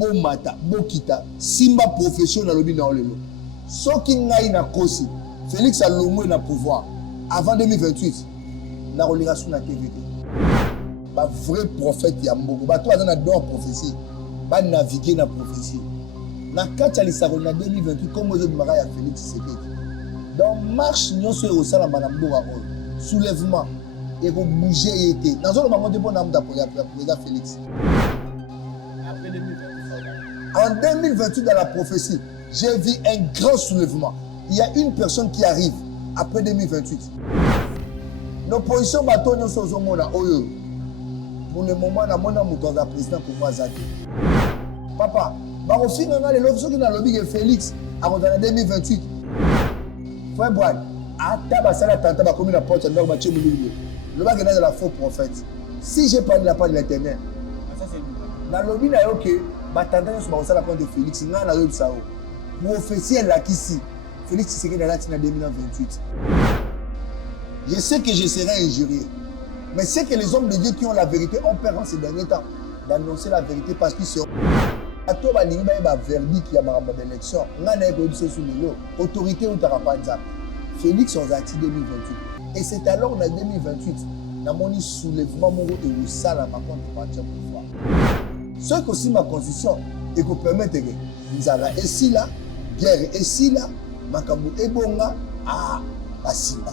bomata bokita simba profession na lobi na olelo soki ngai na kosi Félix Alomwe na pouvoir avant 2028 na relation na TVT ba vrai prophète ya mboko ba to na don prophétie ba naviguer na prophétie na kati ali sa na 2028 comme ozo bimaka ya Félix Tshisekedi donc marche nyonso e osala na mboka oyo soulèvement et ko bouger été dans un moment de bon âme d'appoyer président Félix en 2028 dans la prophétie j'ai vu un grand soulèvement. Il y a une personne qui arrive après 2028. L'opposition bateau nous sommes au monde pour le moment na mona muto za président pour moi Zaki. Papa, ba au final na l'option qui na lobby Félix avant dans 2028. Frère Boine, ata ba sala tanta ba comme la porte ndako ba chemulu. Le ba gena de la faux prophète. Si j'ai parlé la part de l'Éternel. Ça c'est na lobby na OK, ba tanta sur ba sala compte de Félix na na lobby ça. Prophétie là ici. Félix Tshisekedi là en 2028. Je sais que je serai injurié. Mais c'est que les hommes de Dieu qui ont la vérité ont peur en ces derniers temps d'annoncer la vérité parce qu'ils sont à toi ba lingi ba verdict qui a maramba d'élection. Ngana ko biso sous le autorité ou tarapanza. Félix en zati 2028. Et c'est alors en 2028 na moni soulèvement mongo et sala ma compte partir pouvoir. Ce que aussi ma constitution et que permettre que nous allons ici là guerre ici là makambo ebonga basimba.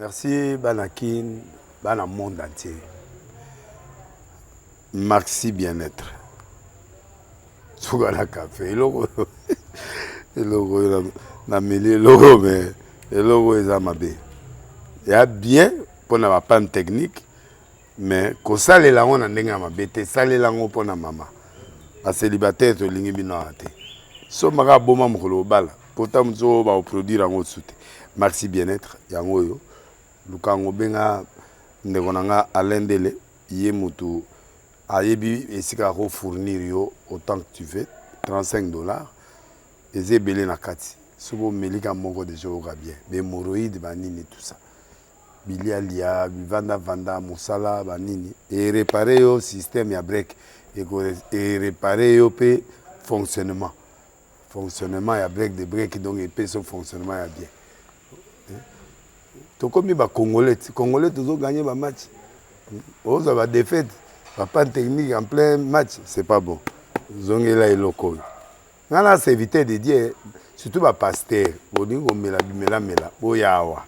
Merci Banakin, Bana monde entier. Merci bien-être. Sougala café, logo na mêlé logo mais logo est amabé. Il y a bien pour na panne technique mais ko sale la on ndenga mabete sale la ngo pona mama. A célibataire to lingi bino ate. So maka boma mokolo bala, pourtant mzo ba produire ngo soute. Merci bien-être yango yo. Lukango benga ndekonanga alendele yé mutu ayebi esika ko fournir yo autant que tu veux $35 et belé na kati sobo melika moko de jour bien be moroïde banini tout ça bilialia vanda musala banini et réparer yo système ya break et réparer yo pe fonctionnement ya break de break donc et pe son fonctionnement ya bien. To comme ba Congolais toujours gagner ba match. On va défaite, pas technique en plein match, c'est pas bon. Zongela et local. Nana c'est éviter de dire surtout ba pasteur, bodingo mela. Boyawa.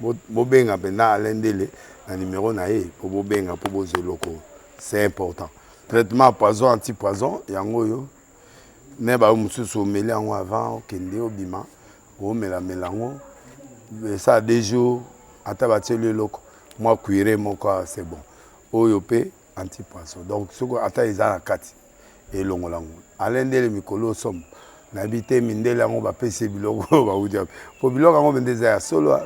Bo benga pena alendele na numéro na e pour bo benga pour bo local. C'est important. Traitement poison anti-poison yango yo. Ne ba mususu mela ngo avant kende obima. O mela ngo. Ça des jours à tabater le loco moi cuire mon corps c'est bon oyopé anti-poisson donc ce que ata izana kati et longolango alendele mikolo som nabité mindela ngo ba pese biloko ba udia po biloko ngo bendeza ya solo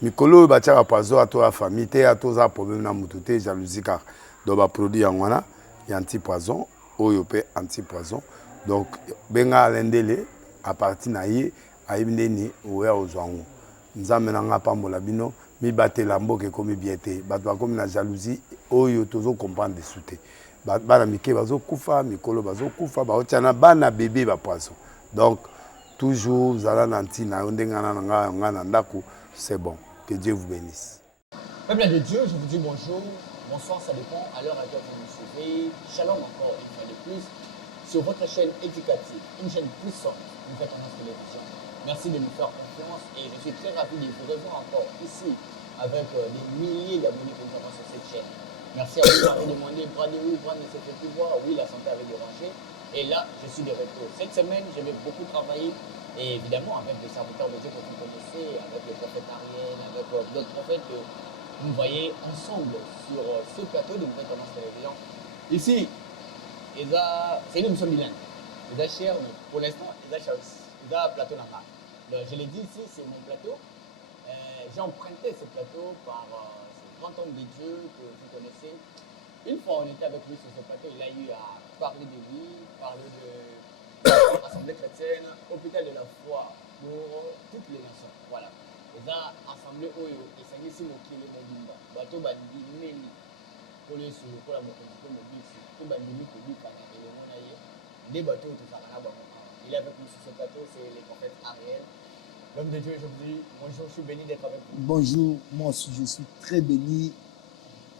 mikolo ba tchaka poisson à toi famille te à toi problème na mututé jalousie car do ba produit ngwana ya anti-poisson oyopé anti-poisson donc benga alendele à partir na ye ayibindeni oya ozwango nzambe na nga pambola bino mi batela mboke komi biete bato bakomi na jalousie oyo tozo comprendre de souté bana mike bazo kufa mikolo bazo kufa baotiana bana bébé ba poisson donc toujours zala nanti na ndenga na nga na ndako c'est bon que Dieu vous bénisse. Peuple de Dieu, je vous dis bonjour, bonsoir, ça dépend à l'heure à laquelle vous nous suivez. Shalom encore une fois de plus sur votre chaîne éducative, une chaîne puissante, une référence télévision. Merci de nous faire confiance et je suis très ravi de vous revoir encore ici avec des milliers d'abonnés que nous avons sur cette chaîne. Merci à vous qui m'avez demandé, prenez-vous, prenez ce petit pouvoir. Oui, la santé avait dérangé. Et là, je suis de retour. Cette semaine, je vais beaucoup travailler et évidemment avec les serviteurs de Dieu que vous connaissez, avec le prophète Ariel, avec d'autres prophètes que vous voyez ensemble sur ce plateau de Nouvelle Tendance Télévision. Ici, c'est une émission bilingue. Les cher, mais pour l'instant, les plateau là-bas. Je l'ai dit ici, c'est mon plateau. J'ai emprunté ce plateau par ce grand homme de Dieu que vous connaissez. Une fois on était avec lui sur ce plateau, il a eu à parler de lui, parler de l'Assemblée chrétienne, hôpital de la foi pour toutes les nations. Voilà. Et là, Assemblée Oyo, et ça y est, c'est mon kilo Mobimba. Bateau Bandi, Meli, pour le sur, pour la moto, pour le bus, tout Bandi, pour lui, Kana, et le Monaye, des bateaux, tout ça, là-bas. Il est avec nous sur ce plateau, c'est le prophète Ariel. L'homme de Dieu, je vous dis bonjour, je suis béni d'être avec vous. Bonjour, moi aussi je suis très béni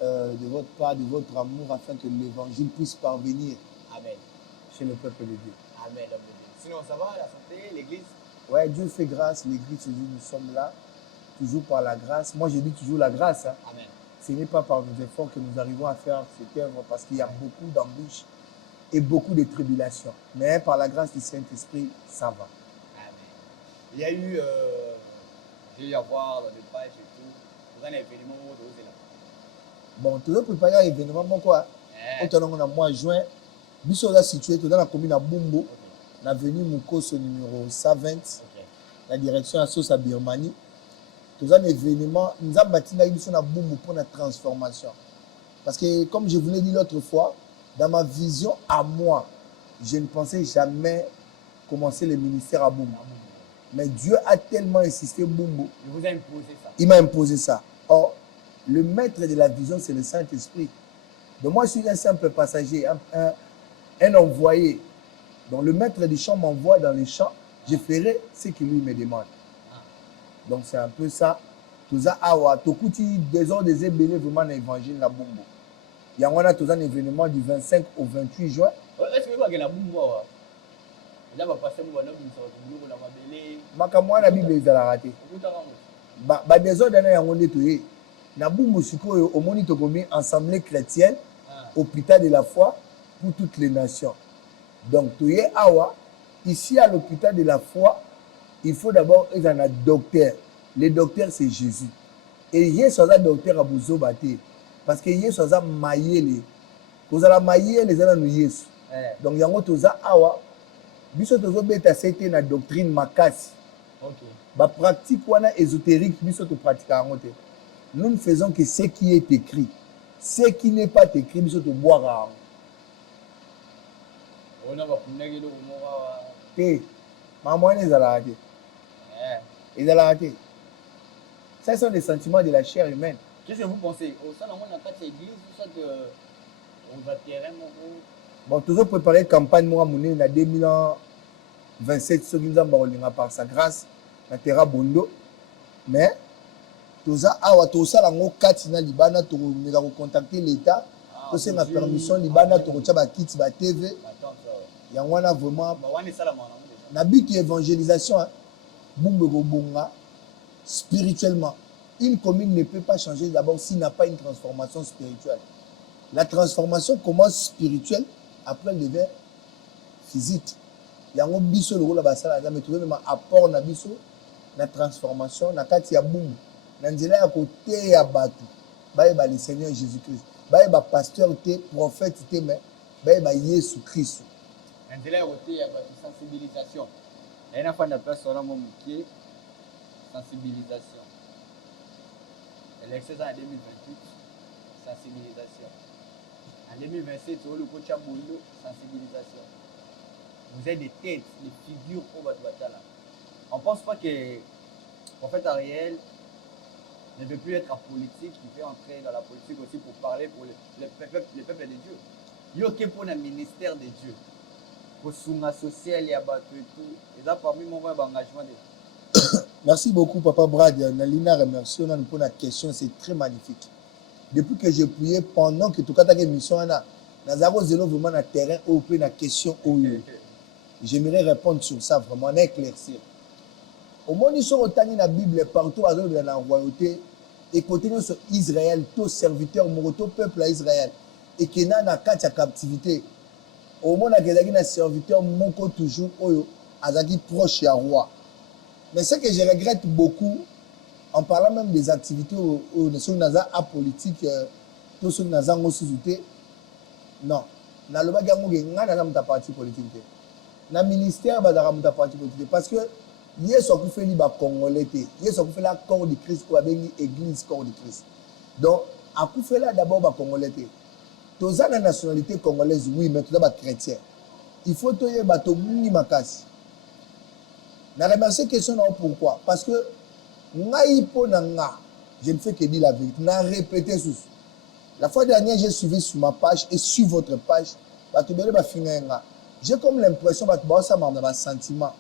de votre part, de votre amour, afin que l'évangile puisse parvenir Amen. chez le peuple de Dieu. Amen, l'homme de Dieu. Sinon, ça va, la santé, l'église? Ouais, Dieu fait grâce, l'église se dit nous sommes là, toujours par la grâce. Moi je dis toujours la grâce. Hein. Amen. Ce n'est pas par nos efforts que nous arrivons à faire cette œuvre, parce qu'il y a beaucoup d'embûches et beaucoup de tribulations. Mais par la grâce du Saint-Esprit, ça va. Amen. Il y a eu, je vais avoir dans les pages et tout, vous avez un événement où vous êtes là. Bon, tu dois préparer un événement, mon quoi? Quand on a mois de juin, nous sommes situés dans la commune à Bumbo, dans l'avenue Mukoso numéro 120, la direction à Sosa Birmanie. Tout un événement, nous avons bâti la Bumbo pour la transformation. Parce que, comme je vous l'ai dit l'autre fois, dans ma vision à moi, je ne pensais jamais commencer le ministère à Bumbo. Mais Dieu a tellement insisté Bumbo. Il vous a imposé ça. Il m'a imposé ça. Or, le maître de la vision, c'est le Saint-Esprit. Donc moi, je suis un simple passager, un envoyé. Donc le maître du champ m'envoie dans les champs, je ferai ce qu'il lui me demande. Donc c'est un peu ça. Tout ça, Tokuti, des ordres des ébélés, vraiment l'évangile la Bumbo. Il y a un événement du 25 au 28 juin. Est-ce que vous avez la Bumbo? Là, va passer mon homme, il va bébé. Makamwa la Bible est raté. Des ordres na Bumbo sikoyo au moni tokomi assemblée chrétienne, hôpital de la foi pour toutes les nations. Donc toye awa ici à l'hôpital de la foi, il faut d'abord être un docteur. Le docteur c'est Jésus. Et Yesu est un docteur à Bouzobate parce que Yesu est un maïele. Vous allez maïele les gens nous Yesu. Donc yango toza awa biso tozo beta c'était na doctrine makasi. OK. Ba pratique wana ésotérique biso to pratique yango te. Nous ne faisons que ce qui est écrit. Ce qui n'est pas écrit, nous sommes boire. On a ça sont des sentiments de la chair humaine. Qu'est-ce que vous pensez? Au sein de notre église, tout ça on va terrain bon, toujours préparer campagne moi en 2027 par sa grâce na terra bondo mais toza awa tosala ngo kati na libana to meka ko contacter l'état to c'est ma permission libana to tia ba kiti ba TV ya wana vraiment na but évangélisation Bumbo bonga spirituellement. Une commune ne peut pas changer d'abord s'il n'a pas une transformation spirituelle. La transformation commence spirituelle, après elle devient physique. Yango biso le rôle la basala mais trouver même apport na biso la transformation na kati ya Bumbo. Nandila ya côté ya batu ba le Seigneur Jésus-Christ ba pasteur te prophète te mais ba Jésus Christ nandila ya côté ya batu sensibilisation et na fanda place on a mon qui sensibilisation élection en 2028 sensibilisation en 2027 on le coach Bondo sensibilisation vous êtes des têtes des figures pour votre batala on pense pas que prophète Ariel ne veut plus être en politique, il veut entrer dans la politique aussi pour parler pour le peuple de Dieu. Il y a aucun pour le ministère de Dieu. Pour Souma social, il y a battu et tout. Et là, parmi mon engagement. Merci beaucoup, Papa Brad. Nalina remercie pour la question, c'est très magnifique. Depuis que j'ai prié, pendant que tu as une émission, Nazaro Zelo vraiment dans le terrain, open la question. J'aimerais répondre sur ça, vraiment, éclaircir. Au moins, ils sont autant dans la Bible, partout dans la royauté, et côté sur Israël, tout serviteur, tout peuple à Israël, et qui n'a pas de captivité. Au moins, il y a un serviteur, moko toujours, azaki proche du roi. Mais ce que je regrette beaucoup, en parlant même des activités aux nations apolitiques, tous ceux qui ont sous-outé, non. Dans le bagage, il y a un parti politique. Dans le ministère, il y a un parti politique. Parce que, il y a ce qui fait les Congolais, il y a ce qui fait la corps de Christ, ou l'église corps de Christ. Donc, à coup fait là d'abord les Congolais. Tous la nationalité congolaise, oui, mais tout d'abord chrétien. Il faut que les bateaux muni makasi. Je remercie la question pourquoi. Parce que, je ne fais que dire la vérité. Je répété sous. La fois dernière, j'ai suivi sur ma page et sur votre page. J'ai comme l'impression que ça m'a un sentiment.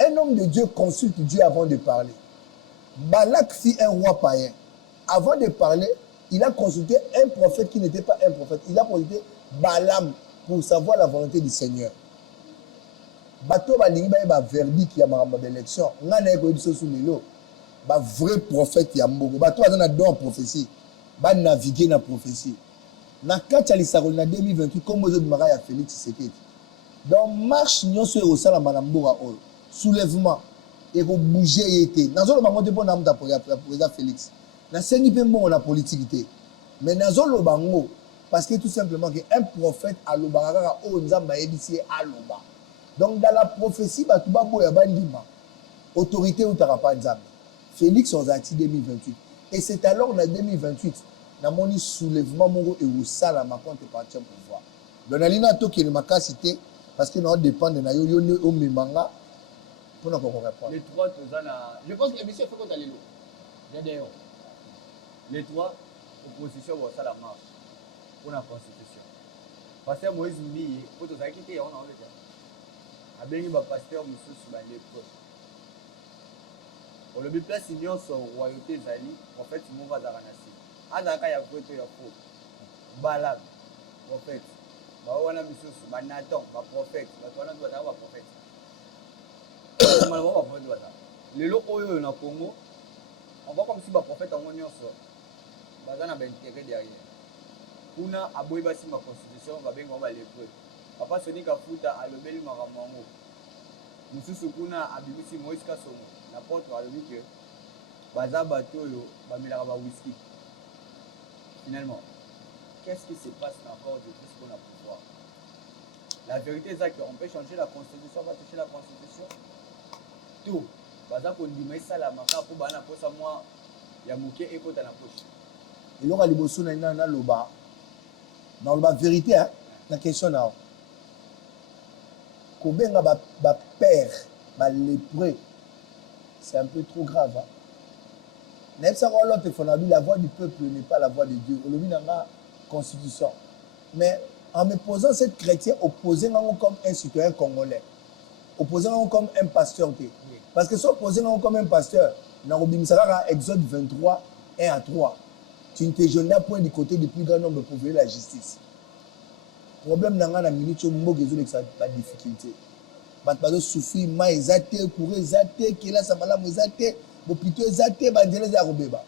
Un homme de Dieu consulte Dieu avant de parler. Balak fit un roi païen. Avant de parler, il a consulté un prophète qui n'était pas un prophète. Il a consulté Balaam pour savoir la volonté du Seigneur. Bato balingi ba verdict qui a maramba d'élection. Ngana ko biso sous lelo. Ba vrai prophète ya mboko. Bato azana don prophétie. Ba naviguer na prophétie. Na kati lisarol na 2028 comme ozo bimaka ya Félix Tshisekedi. Donc marche nyonso e osala malamboka oyo. Soulèvement et ko bouger yete. Nazolo bango te pona mta pour président Félix. Na sengi pe mbongo na politique te. Mais nazolo bango parce que tout simplement que un prophète alobaka kaka o nzamba yebisi aloba. Donc dans la prophétie batu ba boya bandima. Autorité ou tarapa nzamba. Félix Ozati 2028. Et c'est alors en 2028 na moni soulèvement mongo et osala ma compte partir pouvoir. Donc alina to ki ma cité parce que nous dépendons de yo yo o memanga pour nous répondre. Les trois je pense que l'émission fait qu'on aller l'eau. D'ailleurs. Les trois oppositions vont ça la marche pour la constitution. Parce que Moïse Mbi pour tout ça quitter on a enlevé. Abengi ba pasteur monsieur sur les preuves. Pour le place union sur royauté zali prophète mon va zaranasi. Azaka ya kweto ya fo. Balaam prophète. Ba wana monsieur sur ba Nathan ba prophète. Ba wana doit avoir prophète. Normalement ba prophète doit. Le lo oyo na Congo on voit comme si ba prophète en nyonso. Bazana ba intérêt derrière. Kuna aboyi basi ma constitution ba benga ba les preuves. Papa Sonika Futa alobeli maramango. Mususu kuna abimisi Moïse Kasongo. N'importe quoi, que baza bateau bamela ba whisky. Finalement, qu'est-ce qui se passe encore de plus qu'on a pouvoir? La vérité c'est qu'on peut changer la constitution, on va toucher la constitution. Tout. Baza qu'on dit mais ça la maka pour bana pour ça moi ya moké et kota na poche. Et là liboso na loba. Dans la vérité hein, la question là. Kobenga ba père, ba lépreux. C'est un peu trop grave. Hein? La voix du peuple n'est pas la voix de Dieu. On le dans la constitution. Mais en me posant cette chrétien, opposé comme un citoyen congolais, opposé comme un pasteur. Parce que si opposé comme un pasteur, dans Exode 23, 1 à 3, tu ne te jeûnes point du côté du plus grand nombre pour veiller la justice. Le problème dans la minute, c'est la difficulté. Batbado souffrir mai zate courir zate kila samala muzate bopito zate banjele za robeba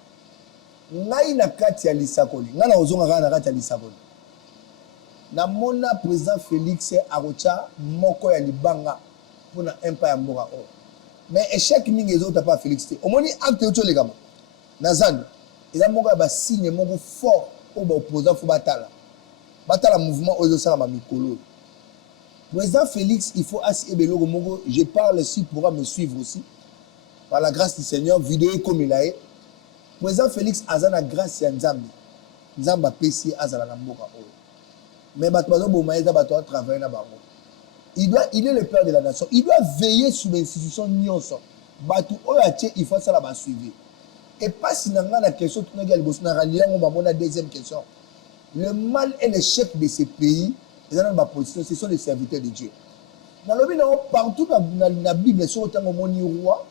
ngai na kati ya lisakoli ngana ozonga kana na kati ya lisakoli na mona président Félix Arocha moko ya libanga pona empire mboka o mais échec mingi ezota pa Félix te omoni acte oto legama nazano eza moko ba signe moko fort o ba opposant fo batala mouvement ozo sala ma mikolo. Président Félix, il faut assis Ebelo Mogo. Je parle ici, pourra me suivre aussi. Par la grâce du Seigneur, vidéo comme il a est. Président Félix, Azana grâce à Nzambi. Nzamba Pessi, Azana Namboka. Mais Batmazo Bomaïda Bato travaille na Bango. Il est le père de la nation. Il doit veiller sur l'institution Nyonso. Bato Oyache, il faut ça là-bas suivre. Et pas si dans la question, tout le monde a la deuxième question. Le mal et l'échec de ces pays. Ce sont les serviteurs de Dieu. Partout dans la Bible, sur autant au roi,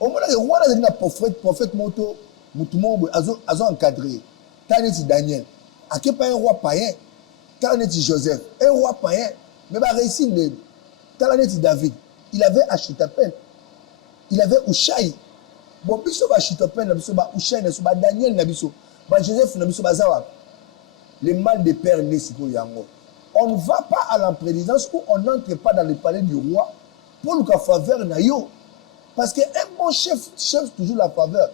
au moins le roi a un prophète moto, mutumo a encadré. Taneti Daniel, à quel pas un roi païen, Taneti Joseph, un roi païen, mais va réussir le Taneti David. Il avait Achitopel, il avait Ushaï. Bon, biso ba Achitopel, na biso ba Ushaï, na biso ba Daniel, na biso ba Joseph, na biso ba Zawa. Le mal de père n'est pas yango. On ne va pas à la présidence où on n'entre pas dans le palais du roi pour le faveur na yo. Parce qu'un bon chef cherche toujours la faveur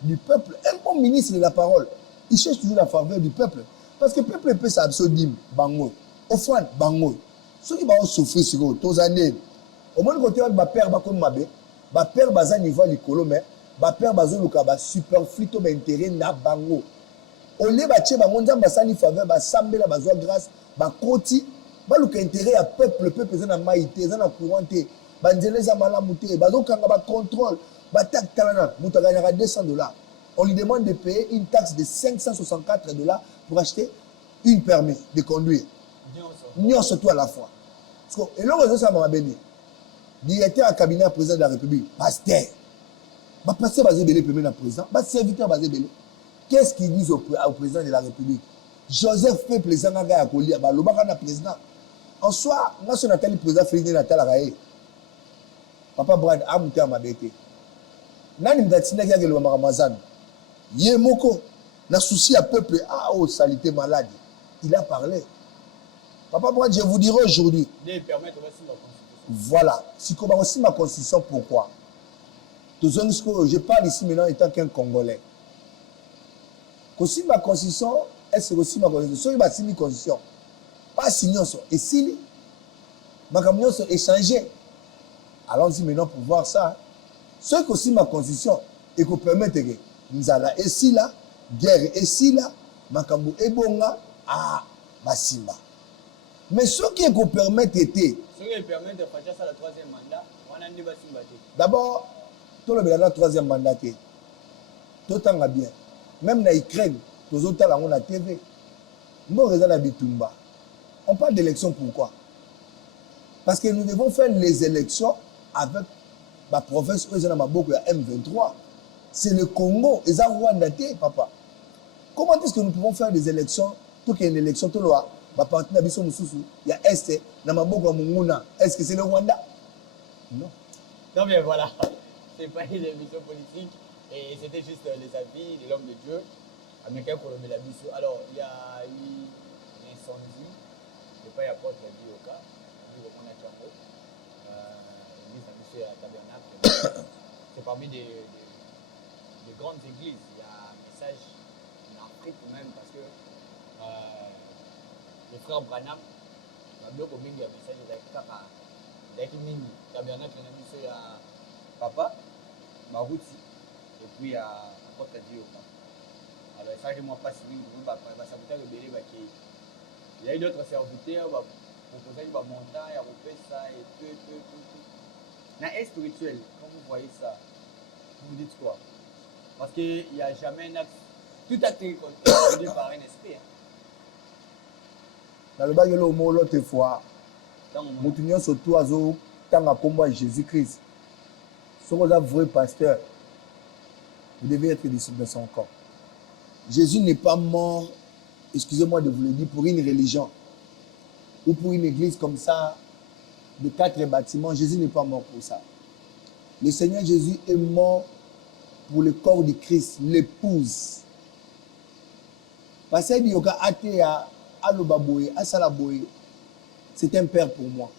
du peuple. Un bon ministre de la parole, il cherche toujours la faveur du peuple. Parce que le peuple peut s'absorber, bango, offrande, bango. Ceux qui vont souffrir sur eux, tous années. Au moins, côté ma père, comme ma bé, ma père, basa niveau l'écolo, mais ma père, basa le superflu, tout intérêt, na bango. Au lieu de bango, on basa ni faveur, basa la basa grâce, ba koti, ba le intérêt à peuple, le peuple, na maïté, na couranté, banzele za malamouté, bazo kanga ba contrôle, ba tak talana, mouta gagnera $200. On lui demande de payer une taxe de $564 pour acheter une permis de conduire. Nous surtout à la fois. Et là, ça m'a béni. Directeur à cabinet président de la République, pasteur. Pasteur basé belé premier dans président, serviteur basé belé. Qu'est-ce qu'ils disent au président de la République? Joseph fait plaisir à gars à coller, bah le bac président. En soi, moi je Nathalie président Félix Natal Raé. Papa Brad a monté à ma bête. Nani mdatina qui a le Ramazan. Yemoko n'a souci à peuple ah oh salité malade. Il a parlé. Papa Brad, je vous dirai aujourd'hui. Voilà. Si on aussi ma constitution, pourquoi? Je parle ici maintenant étant qu'un Congolais. Aussi ma constitution, est-ce que aussi ma constitution? Il va signer constitution. Pas signer et si ma constitution échanger. Allons-y maintenant pour voir ça. Ce que aussi ma constitution et qu'on permette que nous allons ici là, guerre ici là, makambo ebonga ah basimba. Mais ce qui est qu'on permette était. Ce qui permet de faire ça le troisième mandat, on a dit basimba. D'abord, tout le monde troisième mandat. Tout le temps bien. Même dans l'Ukraine, tous autres là on a TV. Nous raison Bitumba. On parle d'élection pourquoi? Parce que nous devons faire les élections avec la province où il y a M23. C'est le Congo, et ça Rwanda, papa. Comment est-ce que nous pouvons faire des élections, tout qu'il y ait une élection, tout le monde, il y a Est, est-ce que c'est le Rwanda? Non. Non mais voilà, c'est pas une émission politique, et c'était juste les avis de l'homme de Dieu, américain pour le Mélabiso. Alors, il y a eu un incendie, je ne sais pas, il y a pas de vie au cas, on a Django. C'est parmi des grandes églises. Il y a un message en Afrique même parce que le frère Branham, il y a un message de tabernacle il y a papa, Marouti, et puis il y a Côte d'Ivoire. Alors ça, je ne sais pas si il y a eu d'autres serviteurs, proposer des montants, il y a ça et tout. Dans l'aide spirituel, quand vous voyez ça, vous dites quoi? Parce qu'il n'y a jamais un acte, tout acte est conduit par un esprit. Dans le bague, l'autre fois, nous surtout à tant à combat Jésus-Christ. Si vous êtes un vrai pasteur, vous devez être disciple de son corps. Jésus n'est pas mort, excusez-moi de vous le dire, pour une religion ou pour une église comme ça, de 4 bâtiments. Jésus n'est pas mort pour ça. Le Seigneur Jésus est mort pour le corps du Christ, l'épouse. Parce que c'est un père pour moi.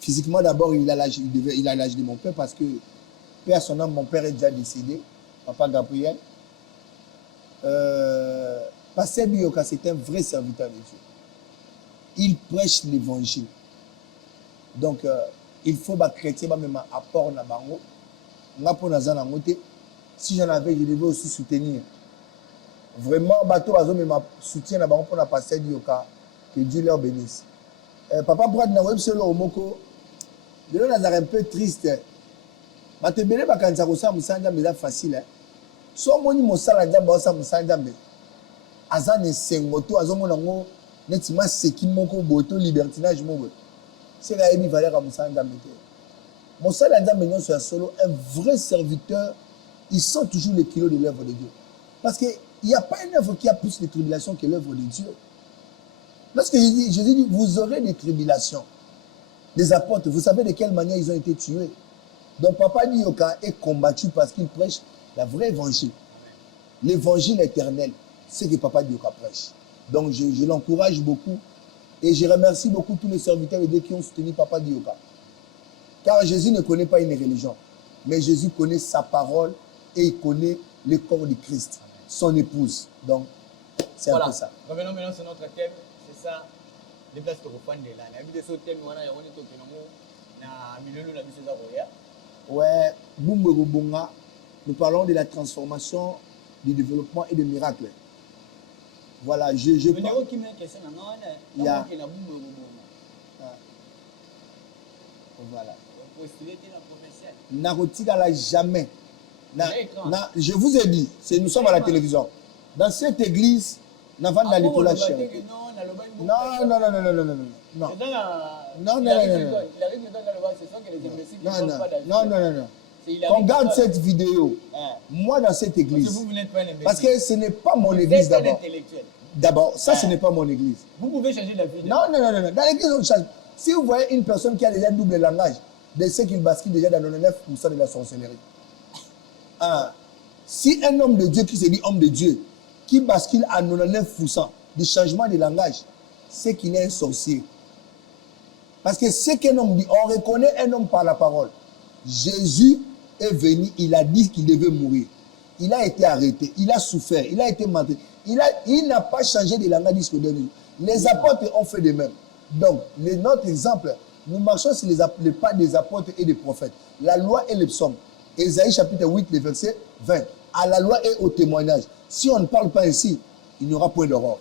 Physiquement, d'abord, il a l'âge de mon père parce que, père son âme, mon père est déjà décédé, papa Gabriel. Parce que c'est un vrai serviteur de Dieu. Il prêche l'évangile. Donc, il faut que les chrétiens même apport na bango. Si j'en avais, je devais aussi soutenir. Vraiment, bateau bazo me soutien na bango pour la passer du Yoka. Que Dieu leur bénisse. Papa Brad na web selo omoko. De là, on est un peu triste. Bateau belé bakanza ko sa musanja mais facile. So moni mosala njamba sa musanja mais azane sengoto azomona ngo netima seki moko boto libertinage moko. C'est la émi valeur à Moussa Ndamete. Moussa Ndamete est solo un vrai serviteur. Il sent toujours les kilos de l'œuvre de Dieu. Parce qu'il n'y a pas une œuvre qui a plus de tribulations que l'œuvre de Dieu. Lorsque Jésus dit, vous aurez des tribulations. Des apôtres, vous savez de quelle manière ils ont été tués. Donc Papa Nyoka est combattu parce qu'il prêche la vraie évangile. L'évangile éternel, c'est ce que Papa Nyoka prêche. Donc je l'encourage beaucoup. Et je remercie beaucoup tous les serviteurs et Dieu qui ont soutenu Papa Dioka. Car Jésus ne connaît pas une religion. Mais Jésus connaît sa parole et il connaît le corps de Christ, son épouse. Donc, c'est un peu ça. Revenons maintenant sur notre thème. C'est ça. Les places de reprendre de là. On a vu des autres thèmes. On a vu des ouais, nous parlons de la transformation, du développement et des miracles. Voilà, je parle. Voilà. Narotika jamais. Je vous ai dit, nous sommes à la télévision. Dans cette église, non, non, non, non, non, non, non, non, non, non, non, non. On garde cette vidéo. Moi, dans cette église, parce que ce n'est pas mon église d'abord. D'abord, ça, ce n'est pas mon église. Vous pouvez changer la vie. Non, non, non, non. Dans l'église, on change. Si vous voyez une personne qui a déjà double langage, de ce qu'il bascule déjà dans 99% de la sorcellerie. Si un homme de Dieu qui se dit homme de Dieu, qui bascule à 99% du changement de langage, c'est qu'il est un sorcier. Parce que ce qu'un homme dit, on reconnaît un homme par la parole. Jésus est venu, il a dit qu'il devait mourir. Il a été arrêté, il a souffert, il a été maltraité. Il n'a pas changé de langage jusqu'au dernier jour. Les apôtres ont fait de même. Donc, notre exemple, nous marchons sur les pas des apôtres et des prophètes. La loi et les psaumes. Ésaïe chapitre 8, le verset 20. À la loi et au témoignage. Si on ne parle pas ainsi, il n'y aura point d'aurore.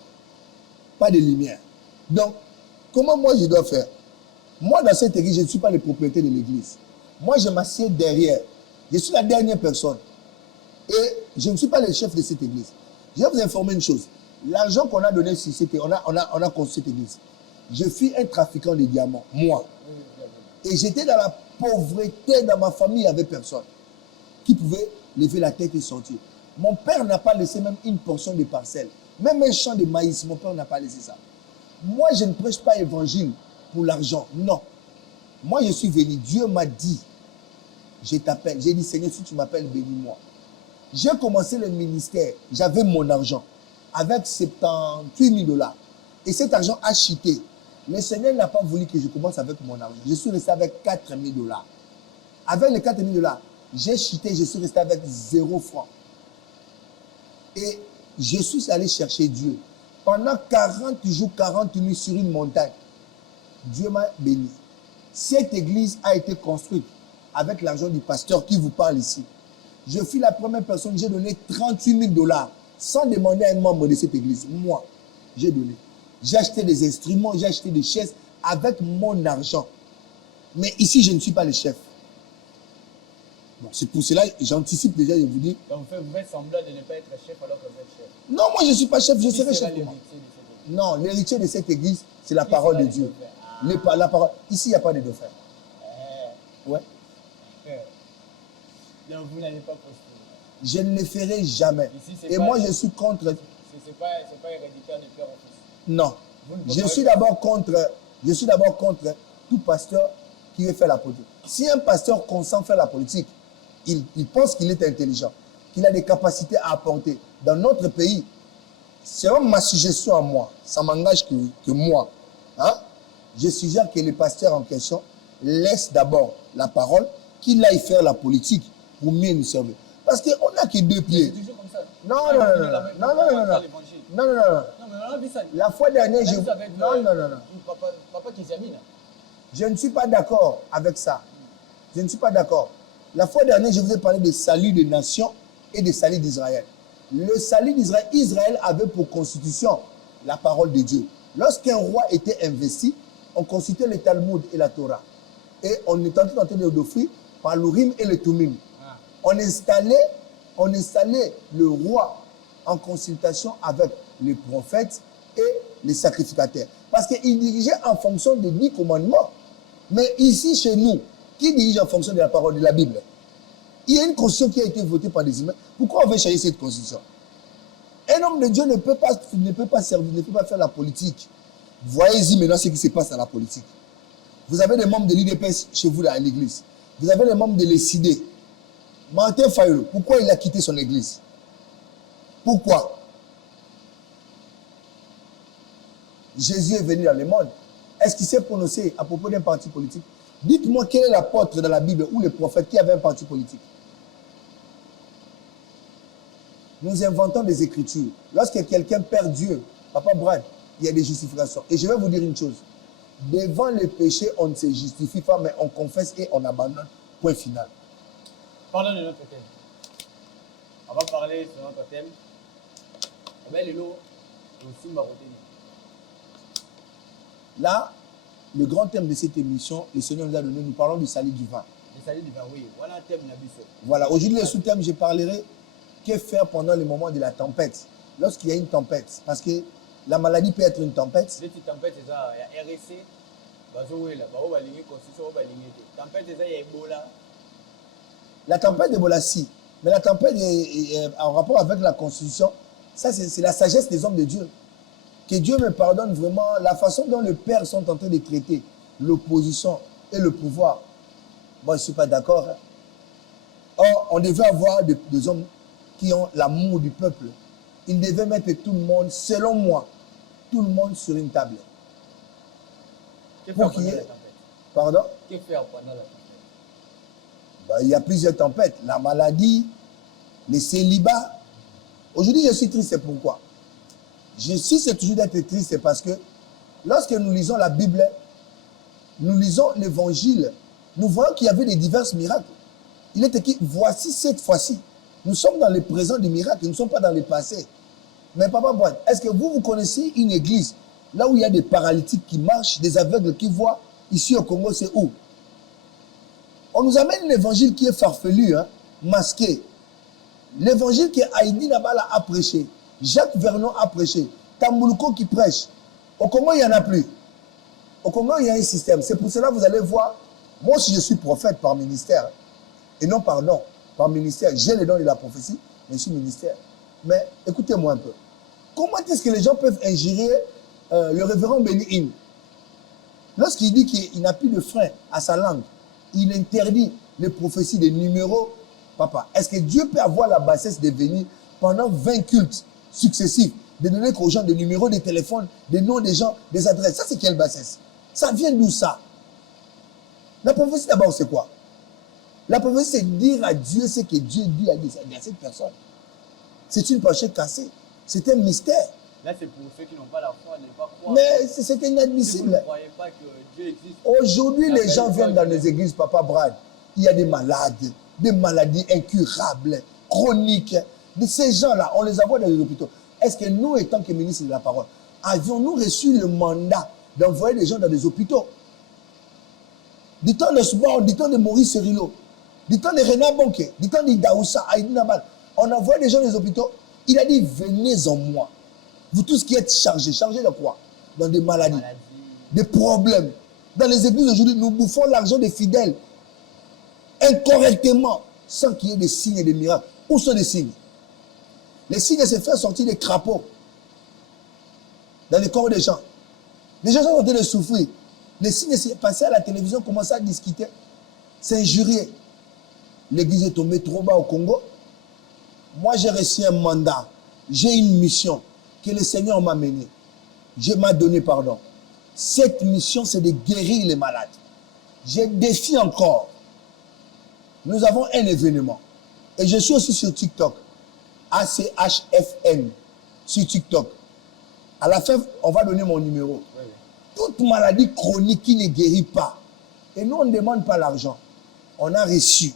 Pas de lumière. Donc, comment moi je dois faire? Moi, dans cette église, je ne suis pas le propriétaire de l'église. Moi, je m'assieds derrière. Je suis la dernière personne. Et je ne suis pas le chef de cette église. Je vais vous informer une chose. L'argent qu'on a donné sur cette église, on a construit cette église. Je suis un trafiquant de diamants, moi. Et j'étais dans la pauvreté, dans ma famille, il n'y avait personne qui pouvait lever la tête et sortir. Mon père n'a pas laissé même une portion de parcelle. Même un champ de maïs, mon père n'a pas laissé ça. Moi, je ne prêche pas l'évangile pour l'argent. Non. Moi, je suis venu. Dieu m'a dit, je t'appelle. J'ai dit, Seigneur, si tu m'appelles, bénis-moi. J'ai commencé le ministère. J'avais mon argent avec 78 000 $. Et cet argent a chuté. Le Seigneur n'a pas voulu que je commence avec mon argent. Je suis resté avec 4 000 $. Avec les 4 000 $, j'ai chuté, je suis resté avec 0 francs. Et je suis allé chercher Dieu. Pendant 40 jours, 40 nuits sur une montagne, Dieu m'a béni. Cette église a été construite avec l'argent du pasteur qui vous parle ici. Je suis la première personne, j'ai donné 38 000 $ sans demander à un membre de cette église. Moi, j'ai donné. J'ai acheté des instruments, j'ai acheté des chaises avec mon argent. Mais ici, je ne suis pas le chef. Bon, c'est pour cela que j'anticipe déjà, je vous dis. Donc, vous faites semblant de ne pas être chef alors que vous êtes chef. Non, moi, je ne suis pas chef, je serai chef. Non, l'héritier de cette église, c'est la parole de Dieu. La parole. Ici, il n'y a pas de dauphin. Ouais. Donc, vous n'allez pas postuler. Je ne le ferai jamais. Ici, et moi, je suis contre. C'est pas héréditaire de père en fils. Non. Je suis d'abord contre tout pasteur qui veut faire la politique. Si un pasteur consent faire la politique, il pense qu'il est intelligent, qu'il a des capacités à apporter dans notre pays. C'est ma suggestion à moi. Ça m'engage que moi. Hein? Je suggère que les pasteurs en question laissent d'abord la parole, qu'il aille faire la politique pour mieux nous servir. Parce qu'on n'a que 2 pieds. C'est toujours comme ça. Non. La fois dernière, Papa qui examine. Je ne suis pas d'accord avec ça. Je ne suis pas d'accord. La fois dernière, je vous ai parlé de salut des nations et de salut d'Israël. Le salut d'Israël, Israël avait pour constitution la parole de Dieu. Lorsqu'un roi était investi, on consultait le Talmud et la Torah. Et on était en train de l'offrir par l'Urim et le Tumim. On installait le roi en consultation avec les prophètes et les sacrificateurs. Parce qu'il dirigeait en fonction des 10 commandements. Mais ici, chez nous, qui dirige en fonction de la parole de la Bible? Il y a une constitution qui a été votée par des humains. Pourquoi on veut changer cette constitution? Un homme de Dieu ne peut pas servir, ne peut pas faire la politique. Voyez-y maintenant ce qui se passe dans la politique. Vous avez des membres de l'IDPS chez vous dans l'église. Vous avez les membres de l'ECD. Martin Fayolo, pourquoi il a quitté son église? Pourquoi? Jésus est venu dans le monde. Est-ce qu'il s'est prononcé à propos d'un parti politique? Dites-moi quel est l'apôtre dans la Bible ou le prophète qui avait un parti politique. Nous inventons des écritures. Lorsque quelqu'un perd Dieu, Papa Brad, il y a des justifications. Et je vais vous dire une chose. Devant le péché, on ne se justifie pas, mais on confesse et on abandonne. Point final. Parlons de notre thème. On va parler sur notre thème. Là, le grand thème de cette émission, le Seigneur nous a donné, nous parlons du salut du vin. Le salut du vin, oui. Voilà un thème d'habitude. Voilà, aujourd'hui, le sous-thème, je parlerai que faire pendant le moment de la tempête. Lorsqu'il y a une tempête. Parce que la maladie peut être une tempête. Cette tempête, il y a RSC, tempête, il y a Ebola. La tempête d'Ebola, si. Mais la tempête est en rapport avec la Constitution. Ça, c'est la sagesse des hommes de Dieu. Que Dieu me pardonne vraiment la façon dont les pères sont en train de traiter l'opposition et le pouvoir. Moi, je ne suis pas d'accord. Or, on devait avoir des hommes qui ont l'amour du peuple. Ils devaient mettre tout le monde, selon moi, tout le monde sur une table. Que faire pendant la tempête? Pardon? Que faire pendant la tempête? Il y a plusieurs tempêtes. La maladie, les célibats. Aujourd'hui, je suis triste, c'est pourquoi? Si c'est toujours d'être triste, c'est parce que lorsque nous lisons la Bible, nous lisons l'évangile, nous voyons qu'il y avait des divers miracles. Il est écrit, voici cette fois-ci. Nous sommes dans le présent des miracles, nous ne sommes pas dans le passé. Mais Papa Boine, est-ce que vous connaissez une église là où il y a des paralytiques qui marchent, des aveugles qui voient? Ici au Congo, c'est où? On nous amène l'évangile qui est farfelu, hein, masqué. L'évangile que Haïdi Nabala a prêché, Jacques Vernon a prêché, Tamboulouko qui prêche. Au Congo, il n'y en a plus. Au Congo, il y a un système. C'est pour cela que vous allez voir, moi si je suis prophète par ministère, et non par don, par ministère, j'ai les dons de la prophétie, mais je suis ministère. Mais écoutez-moi un peu. Comment est-ce que les gens peuvent ingérer le révérend Béni-In? Lorsqu'il dit qu'il n'a plus de frein à sa langue, il interdit les prophéties des numéros. Papa, est-ce que Dieu peut avoir la bassesse de venir pendant 20 cultes successifs, de donner aux gens des numéros de téléphone, des noms des gens, des adresses? Ça, c'est quelle bassesse? Ça vient d'où ça? La prophétie d'abord, c'est quoi? La prophétie, c'est dire à Dieu ce que Dieu dit à cette personne. C'est une pensée cassée. C'est un mystère. Là, c'est pour ceux qui n'ont pas la foi, ne pas croire. Mais c'est inadmissible. Si vous ne croyez pas que Dieu existe. Aujourd'hui, les gens viennent dans les églises, Papa Brad. Il y a des malades, des maladies incurables, chroniques. De ces gens-là, on les envoie dans les hôpitaux. Est-ce que nous, étant que ministres de la parole, avions-nous reçu le mandat d'envoyer des gens dans des hôpitaux? Du temps de Sbon, du temps de Maurice Cerullo, du temps de Renan Bonke, du temps de Daoussa, Haïdi Nabal, on envoie des gens dans les hôpitaux. Il a dit, venez en moi. Vous tous qui êtes chargés, chargés de quoi? Dans des maladies, des problèmes. Dans les églises aujourd'hui, nous bouffons l'argent des fidèles incorrectement, sans qu'il y ait des signes et des miracles. Où sont les signes? Les signes, c'est faire sortir des crapauds dans les corps des gens. Les gens sont en train de souffrir. Les signes, c'est passer à la télévision, commencer à discuter, s'injurier. L'église est tombée trop bas au Congo. Moi, j'ai reçu un mandat. J'ai une mission que le Seigneur m'a menée. Je m'a donné pardon. Cette mission, c'est de guérir les malades. Je défie encore. Nous avons un événement. Et je suis aussi sur TikTok. ACHFN. Sur TikTok. À la fin, on va donner mon numéro. Oui. Toute maladie chronique qui ne guérit pas. Et nous, on ne demande pas l'argent. On a reçu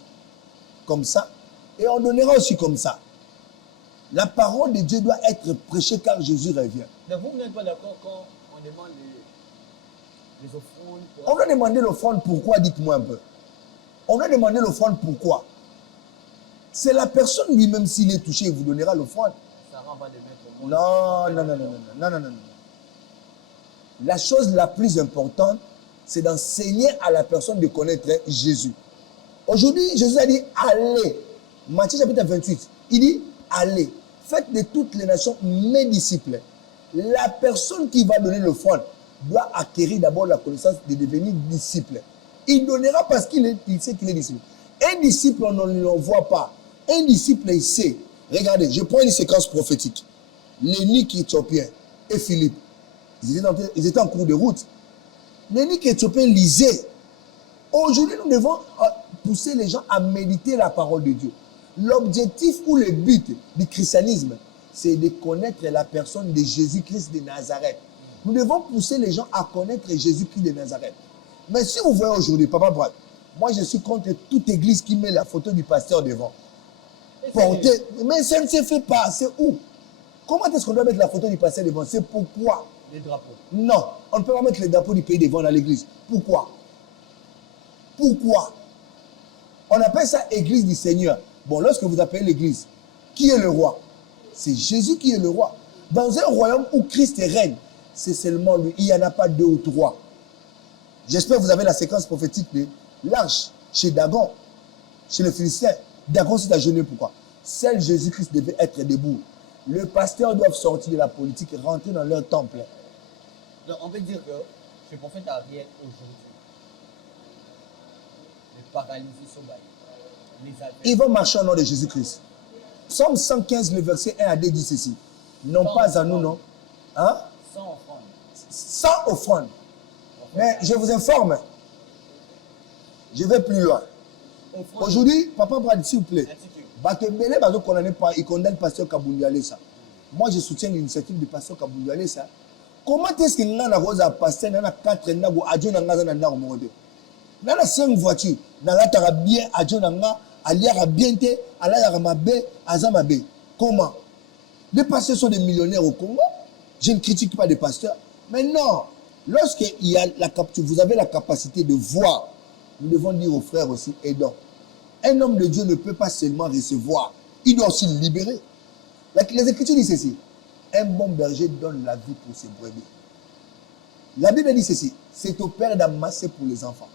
comme ça. Et on donnera aussi comme ça. La parole de Dieu doit être prêchée car Jésus revient. Donc vous n'êtes pas d'accord quand on demande les offrandes? On doit demander l'offrande pourquoi, dites-moi un peu. On doit demander l'offrande pourquoi. C'est la personne lui-même, s'il est touché, il vous donnera l'offrande. Sarah va le mettre au monde. Non. La chose la plus importante, c'est d'enseigner à la personne de connaître Jésus. Aujourd'hui, Jésus a dit, allez. Matthieu chapitre 28, il dit, allez. Faites de toutes les nations mes disciples. La personne qui va donner l'offrande doit acquérir d'abord la connaissance de devenir disciple. Il donnera parce qu'il sait qu'il est disciple. Un disciple, on ne l'envoie pas. Un disciple, il sait. Regardez, je prends une séquence prophétique. L'énike éthiopien et Philippe, ils étaient en cours de route. L'énike éthiopien lisait. Aujourd'hui, nous devons pousser les gens à méditer la parole de Dieu. L'objectif ou le but du christianisme, c'est de connaître la personne de Jésus-Christ de Nazareth. Nous devons pousser les gens à connaître Jésus-Christ de Nazareth. Mais si vous voyez aujourd'hui, Papa Brad, moi je suis contre toute église qui met la photo du pasteur devant. Mais ça ne se fait pas. C'est où? Comment est-ce qu'on doit mettre la photo du pasteur devant? C'est pourquoi? Les drapeaux. Non, on ne peut pas mettre les drapeaux du pays devant dans l'église. Pourquoi? Pourquoi? On appelle ça église du Seigneur. Bon, lorsque vous appelez l'église, qui est le roi? C'est Jésus qui est le roi. Dans un royaume où Christ règne, c'est seulement lui. Il n'y en a pas deux ou trois. J'espère que vous avez la séquence prophétique de l'arche chez Dagon, chez les Philistins. Dagon s'est agenouillé. Pourquoi? Seul Jésus-Christ devait être debout. Le pasteur doit sortir de la politique et rentrer dans leur temple. Donc, on peut dire que chez le prophète Ariel aujourd'hui, les paralysés sont baillés. Ils vont marcher au nom de Jésus-Christ. Psaume 115, le verset 1 à 2 dit ceci. Non pas à nous, non. Hein? Sans offrande. Sans offrande. Mais je vous informe, je vais plus loin. Aujourd'hui, Papa Brad, s'il vous plaît, Batembele, il condamne le pasteur Kabounialé ça. Moi, je soutiens l'initiative du pasteur Kabounialé ça. Comment est-ce qu'il y a un pasteur, il y a 4 nago, adjo nanga na ndako moko. Il y a 5 voitures, nalatara bien, adjo nanga, aliara bien te, alayara mabe, azamabe. Comment? Les pasteurs sont des millionnaires au Congo. Je ne critique pas des pasteurs. Mais non, lorsque vous avez la capacité de voir, nous devons dire aux frères aussi, aidons. Un homme de Dieu ne peut pas seulement recevoir, il doit aussi libérer. Les Écritures disent ceci, un bon berger donne la vie pour ses brebis. La Bible dit ceci, c'est au Père d'amasser pour les enfants.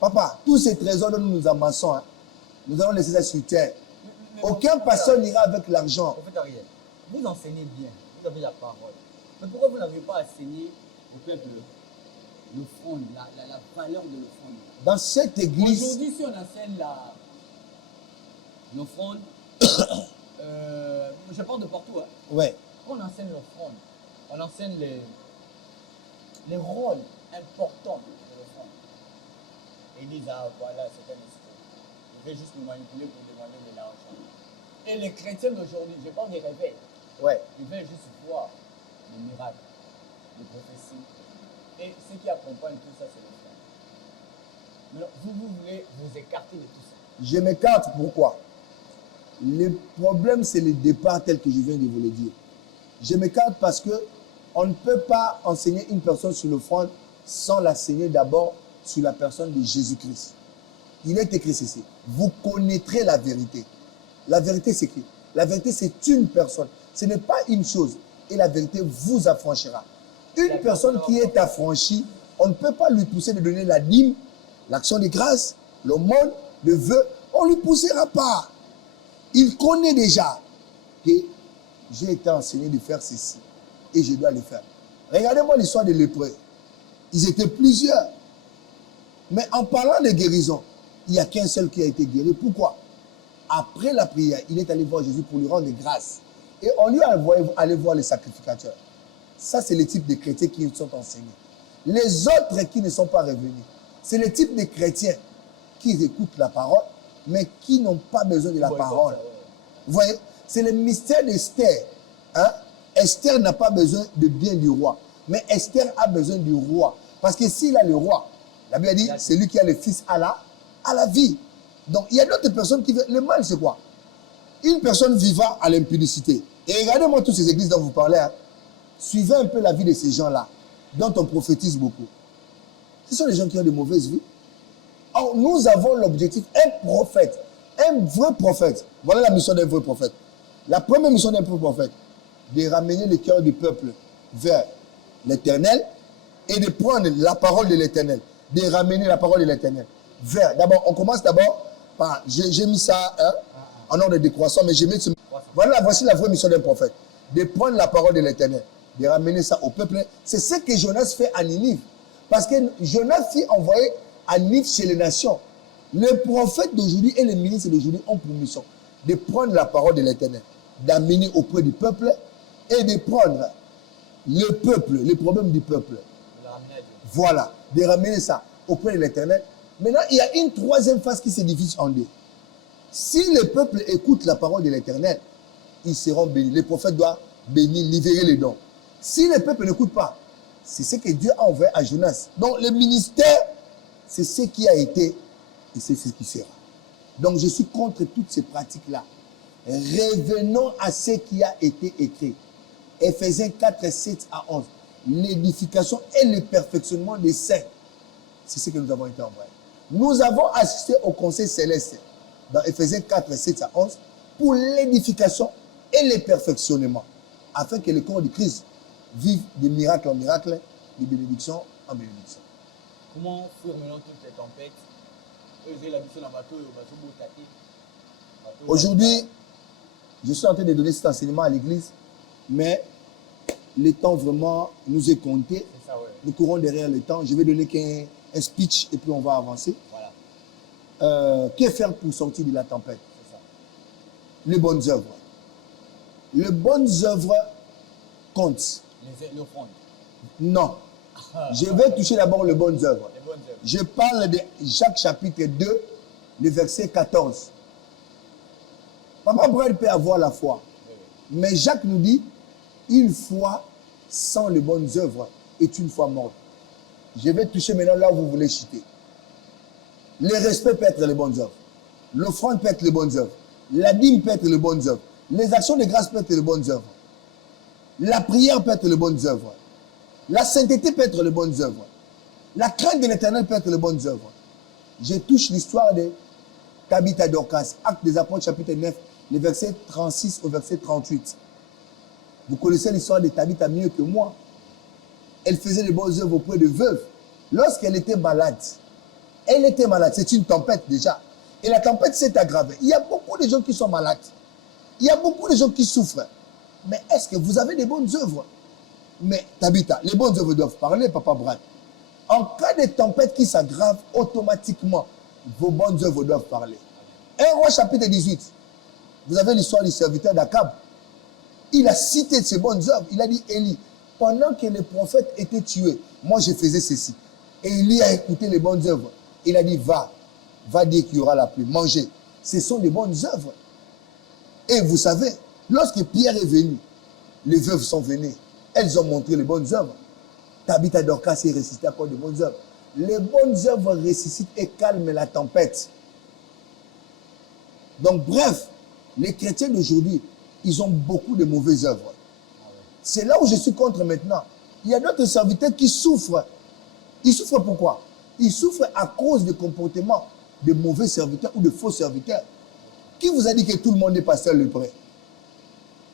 Papa, tous ces trésors dont nous amassons, hein, nous allons laisser ça sur terre. Aucun pasteur n'ira avec l'argent. Prophète Ariel, vous enseignez bien, vous avez la parole. Mais pourquoi vous n'avez pas enseigné au peuple l'offrande, la valeur de l'offrande? Dans cette église... Aujourd'hui, si on enseigne l'offrande, je parle de partout. Hein. Ouais. On enseigne l'offrande, on enseigne les rôles importants de l'offrande. Et ils disent, ah voilà, c'est un esprit. Il veut juste nous manipuler pour demander de l'argent. Et les chrétiens d'aujourd'hui, je parle des réveils. Ouais. Ils veulent juste voir les miracles, les prophéties. Et ce qui accompagne tout ça, c'est l'offrande. Mais vous voulez vous écarter de tout ça. Je m'écarte, pourquoi? Le problème, c'est le départ tel que je viens de vous le dire. Je m'écarte parce que on ne peut pas enseigner une personne sur l'offrande sans l'enseigner d'abord sur la personne de Jésus-Christ. Il est écrit ceci. Vous connaîtrez la vérité. La vérité, c'est qui? La vérité, c'est une personne. Ce n'est pas une chose. Et la vérité vous affranchira. Une personne qui est affranchie, on ne peut pas lui pousser de donner la dîme, l'action de grâce, l'aumône, le vœu. On ne lui poussera pas. Il connaît déjà que j'ai été enseigné de faire ceci et je dois le faire. Regardez-moi l'histoire des lépreux. Ils étaient plusieurs. Mais en parlant de guérison, il n'y a qu'un seul qui a été guéri. Pourquoi? Après la prière, il est allé voir Jésus pour lui rendre grâce. Et on lui a envoyé aller voir les sacrificateurs. Ça, c'est le type de chrétiens qui sont enseignés. Les autres qui ne sont pas revenus, c'est le type de chrétiens qui écoutent la parole, mais qui n'ont pas besoin de la parole. Vous voyez, c'est le mystère d'Esther. Hein? Esther n'a pas besoin de bien du roi, mais Esther a besoin du roi. Parce que s'il a le roi, la Bible dit, c'est lui qui a le fils à la vie. Donc, il y a d'autres personnes qui veulent... Le mal, c'est quoi? Une personne vivant à l'impudicité. Et regardez-moi toutes ces églises dont vous parlez. Hein. Suivez un peu la vie de ces gens-là, dont on prophétise beaucoup. Ce sont les gens qui ont de mauvaises vies. Or, nous avons l'objectif, un prophète, un vrai prophète. Voilà la mission d'un vrai prophète. La première mission d'un vrai prophète, de ramener le cœur du peuple vers l'Éternel et de prendre la parole de l'Éternel, de ramener la parole de l'Éternel vers... D'abord, on commence d'abord par... J'ai mis ça hein, en ordre de décroissant, mais j'ai mis... Voilà, voici la vraie mission d'un prophète. De prendre la parole de l'Éternel, de ramener ça au peuple. C'est ce que Jonas fait à Ninive. Parce que Jonas fut envoyé à Ninive chez les nations. Les prophètes d'aujourd'hui et les ministres d'aujourd'hui ont pour mission de prendre la parole de l'Éternel, d'amener auprès du peuple et de prendre le peuple, les problèmes du peuple. Voilà, de ramener ça auprès de l'Éternel Maintenant, il y a une troisième phase qui se divise en deux. Si le peuple écoute la parole de l'Éternel, ils seront bénis. Le prophète doit bénir, libérer les dons. Si le peuple n'écoute pas, c'est ce que Dieu a envoyé à Jonas. Donc le ministère, c'est ce qui a été et c'est ce qui sera. Donc je suis contre toutes ces pratiques-là. Revenons à ce qui a été écrit. Éphésiens 4, 7 à 11. L'édification et le perfectionnement des saints. C'est ce que nous avons été envoyés. Nous avons assisté au conseil céleste dans Éphésiens 4, 7 à 11 pour l'édification et le perfectionnement afin que le corps de Christ vive de miracle en miracle, de bénédiction en bénédiction. Comment fuir maintenant toutes les tempêtes? Aujourd'hui, je suis en train de donner cet enseignement à l'église, mais le temps vraiment nous est compté. Ça, ouais. Nous courons derrière le temps. Je vais donner qu'un speech et puis on va avancer. Voilà. Que faire pour sortir de la tempête? C'est ça. Les bonnes œuvres. Les bonnes œuvres comptent. L'offrande. Non. Je vais toucher d'abord les bonnes œuvres. Les bonnes œuvres. Je parle de Jacques chapitre 2, le verset 14. Papa Brad peut avoir la foi. Mais Jacques nous dit, une foi sans les bonnes œuvres est une foi morte. Je vais toucher maintenant là où vous voulez chuter. Le respect peut être les bonnes œuvres. L'offrande peut être les bonnes œuvres. La dîme peut être les bonnes œuvres. Les actions de grâce peuvent être les bonnes œuvres. La prière peut être les bonnes œuvres. La sainteté peut être les bonnes œuvres. La crainte de l'Éternel peut être les bonnes œuvres. Je touche l'histoire de Tabitha Dorcas, Actes des Apôtres, chapitre 9, les versets 36 au verset 38. Vous connaissez l'histoire de Tabitha mieux que moi. Elle faisait les bonnes œuvres auprès de veuves. Lorsqu'elle était malade, c'est une tempête déjà. Et la tempête s'est aggravée. Il y a beaucoup de gens qui sont malades. Il y a beaucoup de gens qui souffrent. Mais est-ce que vous avez des bonnes œuvres? Mais Tabitha, les bonnes œuvres doivent parler, Papa Brad. En cas de tempête qui s'aggrave, automatiquement, vos bonnes œuvres doivent parler. 1 Roi chapitre 18. Vous avez l'histoire du serviteur d'Akab. Il a cité ses bonnes œuvres. Il a dit, Élie, pendant que les prophètes étaient tués, moi je faisais ceci. Et Élie a écouté les bonnes œuvres. Il a dit, va dire qu'il y aura la pluie. Mangez. Ce sont des bonnes œuvres. Et vous savez, lorsque Pierre est venu, les veuves sont venues. Elles ont montré les bonnes œuvres. Tabitha Dorcas est ressuscitée à cause des bonnes œuvres. Les bonnes œuvres ressuscitent et calment la tempête. Donc bref, les chrétiens d'aujourd'hui, ils ont beaucoup de mauvaises œuvres. C'est là où je suis contre maintenant. Il y a d'autres serviteurs qui souffrent. Ils souffrent pourquoi? Ils souffrent à cause des comportements de mauvais serviteurs ou de faux serviteurs. Qui vous a dit que tout le monde est pasteur le prêt?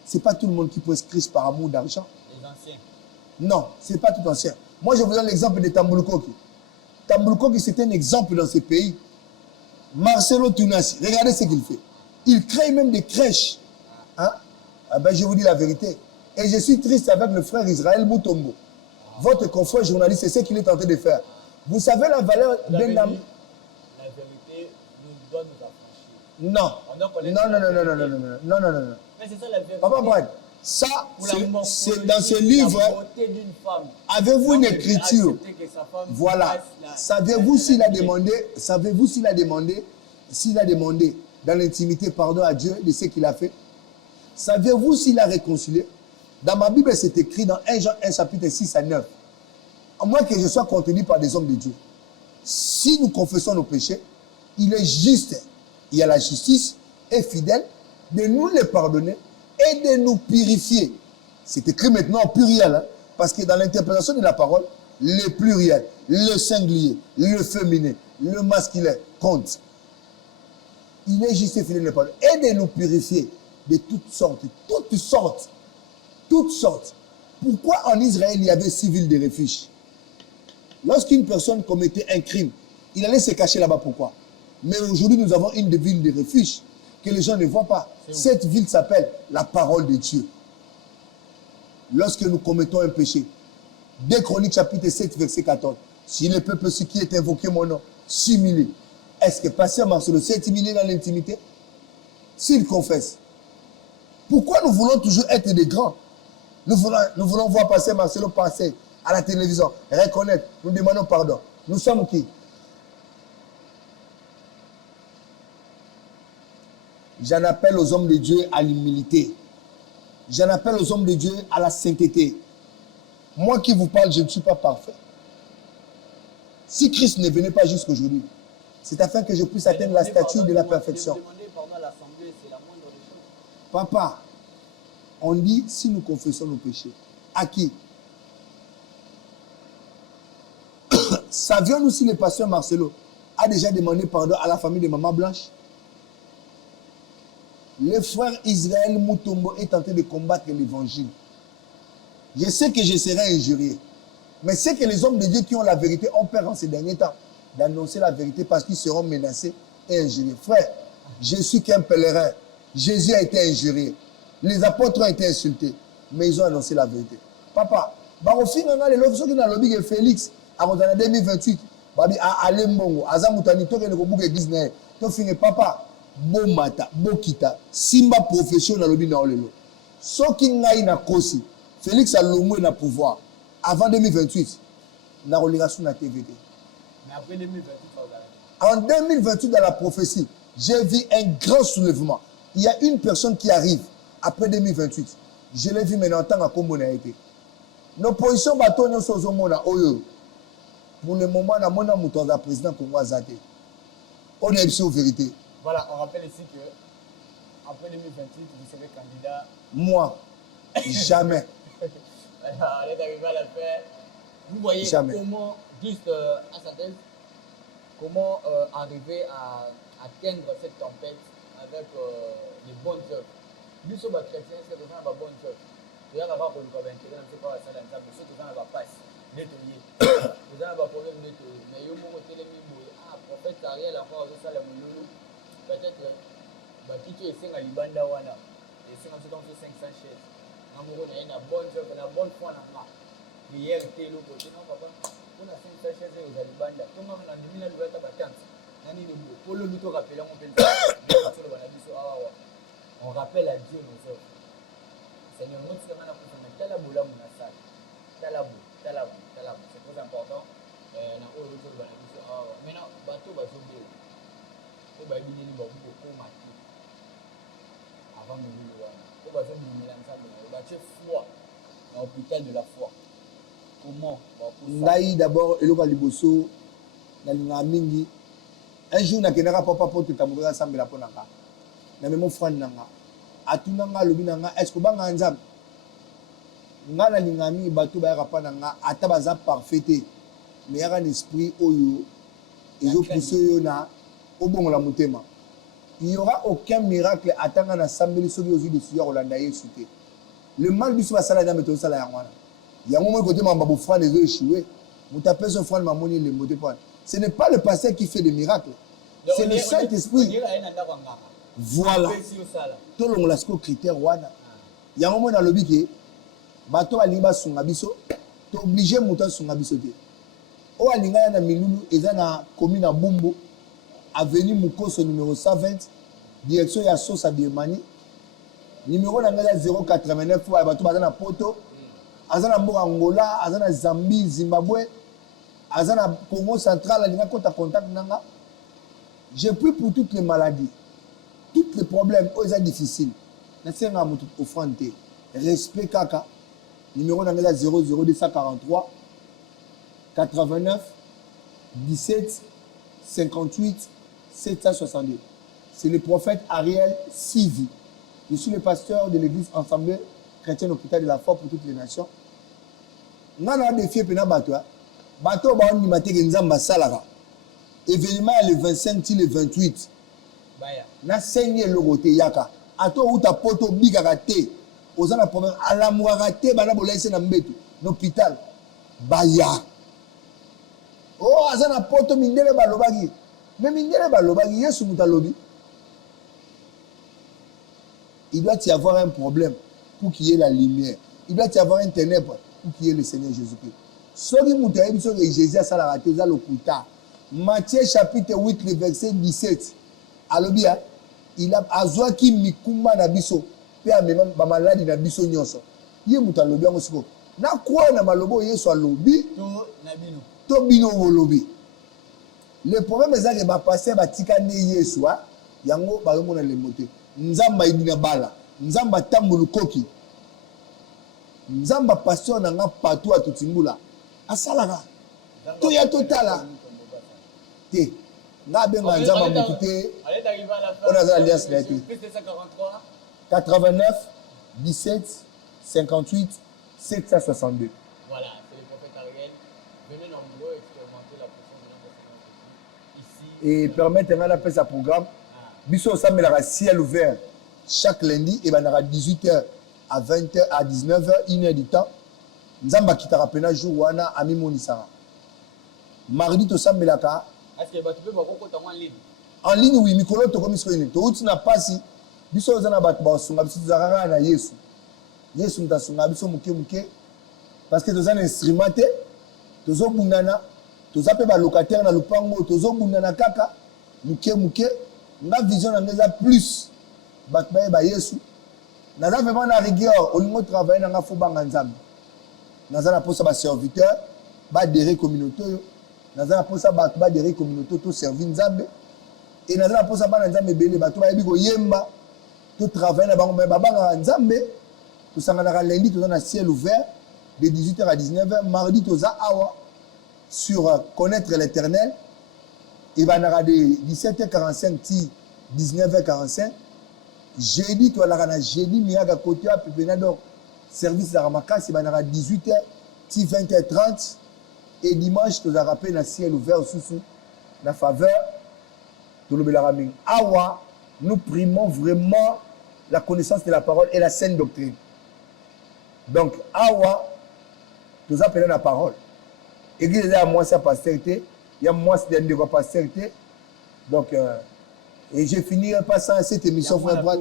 Ce n'est pas tout le monde qui presse Christ par amour d'argent. Les anciens. Non, ce n'est pas tout ancien. Moi, je vous donne l'exemple de Tambul Koki. Tambul Koki, c'est un exemple dans ce pays. Marcelo Tunasi, regardez ce qu'il fait. Il crée même des crèches. Hein? Ah ben, je vous dis la vérité. Et je suis triste avec le frère Israël Moutombo. Votre confrère journaliste, c'est ce qu'il est en train de faire. Vous savez la valeur d'un homme. La vérité nous doit nous affranchir. Non. On doit connaître Non, non, la non, non, non, vérité. non, non, non, non, non, non. Mais c'est ça la vérité. Papa Brad, ça, Pour la c'est morphologie, dans ce livre. la beauté d'une femme. Avez-vous une Donc, écriture? accepter que sa femme Voilà. fasse la- Savez-vous la- s'il a la- demandé dans l'intimité pardon à Dieu de ce qu'il a fait? Savez-vous s'il a réconcilié? Dans ma Bible, c'est écrit dans 1 Jean 1 chapitre 6 à 9. À moins que je sois contredit par des hommes de Dieu. Si nous confessons nos péchés, il est juste, il y a la justice et fidèle de nous les pardonner et de nous purifier. C'est écrit maintenant en pluriel, hein, parce que dans l'interprétation de la parole, le pluriel, le singulier, le féminin, le masculin compte. Il est juste et fidèle de nous pardonner et de nous purifier de toutes sortes, toutes sortes, toutes sortes. Pourquoi en Israël il y avait 6 villes de refuge? Lorsqu'une personne commettait un crime, il allait se cacher là-bas. Pourquoi? Mais aujourd'hui, nous avons une ville de refuge que les gens ne voient pas. Cette ville s'appelle la parole de Dieu. Lorsque nous commettons un péché, 2 Chroniques chapitre 7, verset 14. Si le peuple qui est invoqué mon nom s'humilie, est-ce que Pasteur Marcelo s'est humilié dans l'intimité? S'il confesse. Pourquoi nous voulons toujours être des grands? Nous voulons voir Pasteur Marcelo passer à la télévision, reconnaître, nous demandons pardon. Nous sommes qui? J'en appelle aux hommes de Dieu à l'humilité. J'en appelle aux hommes de Dieu à la sainteté. Moi qui vous parle, je ne suis pas parfait. Si Christ ne venait pas jusqu'aujourd'hui, c'est afin que je puisse atteindre la statue de la perfection. Papa, on dit si nous confessons nos péchés. À qui? Savions-nous si le pasteur Marcelo a déjà demandé pardon à la famille de Maman Blanche? Le frère Israël Moutombo est en train de combattre l'évangile. Je sais que je serai injurié. Mais c'est que les hommes de Dieu qui ont la vérité ont peur en ces derniers temps d'annoncer la vérité parce qu'ils seront menacés et injuriés. Frère, je suis qu'un pèlerin. Jésus a été injurié. Les apôtres ont été insultés. Mais ils ont annoncé la vérité. Papa, au final, ceux qui ont lobby Félix, en 2028, Alembongo, Azamutani, Toke Nekobuke Disney, Tofine, papa, Bomata, Bokita, Simba profession na lobby na olelo. Ceux qui n'ont na kosi, Félix a l'homme na pouvoir. Avant 2028, na relation na TVT. Mais après 2028, en 2028, dans la prophétie, j'ai vu un grand soulèvement. Il y a une personne qui arrive après 2028. Je l'ai vu maintenant en tant que commun a été. Nos positions bateau nous sommes au monde oyo. Pour le moment, na mona mouton da président Congo Azate. On est ici aux vérités. Voilà, on rappelle ici que après 2028, vous serez candidat. Moi, jamais. Alors, on est arrivé à la faire. Vous voyez jamais. Comment, juste en synthèse, comment arriver à atteindre cette tempête avec les bonnes œuvres. Nous sommes chrétiens, c'est que nous avons des bonnes œuvres. Nous avons des problèmes d'intérêt, nous avons des problèmes de nous avons passe, nettoyer. Nous avons des problèmes de nettoyer. Mais nous avons des prophète Ariel encore au Salem Moulou. Peut-être que tu es à Libanda Wana. Et c'est comme 500 chaises. Nous avons une bonne œuvre, une bonne foi. Prière, télo, côté. Non, papa. On a 500 chaises aux Libanda. Tout le monde a mis la loi à la tente. Pour le luto rappeler, on rappelle à Dieu nos œuvres. Seigneur, nous sommes en train de faire Talaboula Mounassal. Talabou. C'est très important. Maintenant, bateau va sauver. Il va bien nous beaucoup maquiller. Avant de nous voir. Il va faire une mélange. Il va faire foi. L'hôpital de la foi. Comment? Naï d'abord, et le Liboso, dans mingi. Un jour, na kenaka papa pote tamura sambela ponanga. Na memo frère nanga. Atunanga lobi nanga, est-ce que banga nzam? Nga na lingami bato ba rapa nanga ata baza parfaité. Mais yaka un esprit oyo ezo pousser yo na obongola mutema. Il n'y aura aucun miracle atanga na sambeli soki ozu de suya Rolanda Yesu te. Le mal biso ba sala na meto sala yangwana. Yango mo côté mamba bo frère les échoué. Mutape son frère mamoni le moté point. Ce n'est pas le pasteur qui fait des miracles. C'est le Saint-Esprit. Voilà. Tout le monde a ce critère. Il y a un moment dans le biquet. Bato alinga sunga biso. Tu es obligé de monter sunga biso. O alinga na milulu. Et na commune à Bumbo. Avenue Mukoso numéro 120. Direction ya Sosa Biemani. Numéro 089. Bato bazana Poto. Azana Mboka Angola. Azana Zambie, Zimbabwe. Azana Congo central. Alinga kota contact nanga. J'ai pris pour toutes les maladies, tous les problèmes, c'est difficile. Respect Kaka, numéro 00243 89 17 58 762. C'est le prophète Ariel Sivi. Je suis le pasteur de l'église Assemblée chrétienne hôpital de la foi pour toutes les nations. Nous avons défié Pena Batoa. Bateau ba on nimate Nzamba Salara. Événement le 25 le 28. Na saigné le côté yaka. Ato uta poto bigaka te. Ozana problème ala muaka te bana bolese na mbetu. L'hôpital baya. Oh azana poto mindele balobaki. Mais mindele balobaki Yesu mutalobi. Il doit y avoir un problème pour qu'il y ait la lumière. Il doit y avoir un ténèbre pour qu'il y ait le Seigneur Jésus-Christ. Soki mutayebi soki Jésus a sala raté za l'hôpital. Matthieu chapitre 8, le verset 17. Alobia, il a azwa ki mikumba na biso, pe amema ba maladi na biso nyonso. Ye muta lobi ngo siko. Na kwa na malobo Yesu alobi to na bino. To bino wolobi. Le problème est que ba passer ba tika ne Yesu yango ba yomona le moté. nzamba idina bala nzamba tambulu koki nzamba pasteur na nga patou atutimbula asalaka to ya totala te nga benga nzamba mutu te on a alliance na te 89 17 58 762. Voilà, c'est le prophète Ariel. Venez nombreux expérimenter la puissance de notre ici. Et permettre à la paix sa programme. Biso samedi la ciel ouvert chaque lundi et ben à 18h à 20h à 19h 1h du temps. Nzamba kitara pena jour wana ami monisara. Mardi to samedi la ka. Est-ce que tu peux beaucoup en ligne? En ligne oui, mikolo to comme isko ni. To uti na pasi. Biso zana bat ba sunga biso zarara na Yesu. Yesu ntasunga biso muke parce que tous un instrumenté tous obundana tous appelé ba locataire na lupango tous obundana kaka muke nga vision na plus bat ba Yesu na vraiment na rigueur olingo travailler na nga fo banga nzambe na za na posa ba serviteur ba adhérer communauté yo na za na posa ba adhérer communauté to servir nzambe et na za na posa ba nzambe belé ba to ba yebi ko yemba to travailler na bango ba banga nzambe tout ça na lundi tout dans ciel ouvert de 18h à 19h mardi tout ça awa sur connaître l'éternel et va na de 17h45 ti 19h45 jeudi tout la na jeudi miaga côté à pepena donc service à ramakasi va na 18h ti 20h30 et dimanche tout ça rappel na ciel ouvert sous la faveur tout le belarami awa nous primons vraiment la connaissance de la parole et la saine doctrine. Donc, awa, tout ça appelle la parole. Église est à moi, c'est pasteur, il y a moi, c'est un pasteur. Donc, et je finirai pas sans cette émission, frère Brad.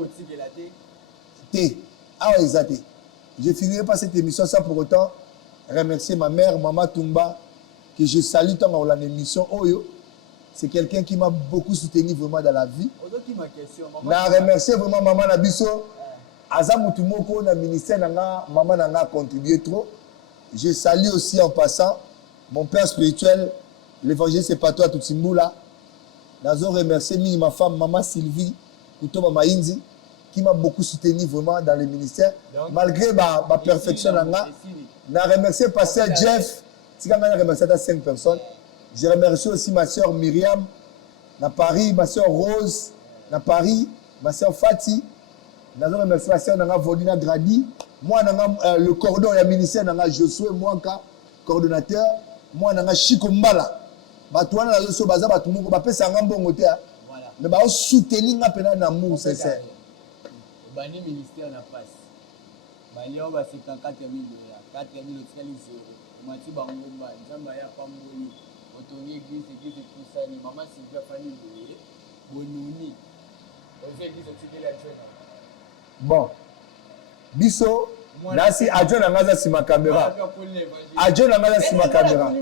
Ah, exact. Je finirai pas cette émission sans pour autant remercier ma mère, Maman Tumba, que je salue tant dans l'émission Oyo. C'est quelqu'un qui m'a beaucoup soutenu vraiment dans la vie. Je remercie vraiment Maman Nabiso. Azamutumoko na ministère nanga maman nanga contribué trop. Je salue aussi en passant mon père spirituel, l'évangile c'est pas toi Tutsimbula. Nazo remercier ma femme maman Sylvie Kutoba Mainzi qui m'a beaucoup soutenu vraiment dans le ministère malgré ma perfection nanga. Na remercier pasteur Jeff, tikanga na remercier 5 personnes. Je remercie aussi ma sœur Myriam na Paris, ma sœur Rose na Paris, ma sœur Fati. Nous remercions la sœur Nanga Volina Gradi. Moi, le cordon du ministère Nanga Josué Mouanka, coordonnateur. Moi, Nanga Chikombala. Batouana na Yoso Baza Batumuko, Bapé Sangambo Ngote. Mais bah soutenir na pena d'amour sincère. Bani ministère na passe. Bali on va 54 000 $, 4 000 000 Mati Bangomba, Nzamba ya Pamboni, Otoni église tout ça ni maman Sylvia Fanny Bonuni. Aux églises de la Joie. Bon, biso, nasi adjo na ngaza si ma caméra. Adjo na ngaza si ma caméra.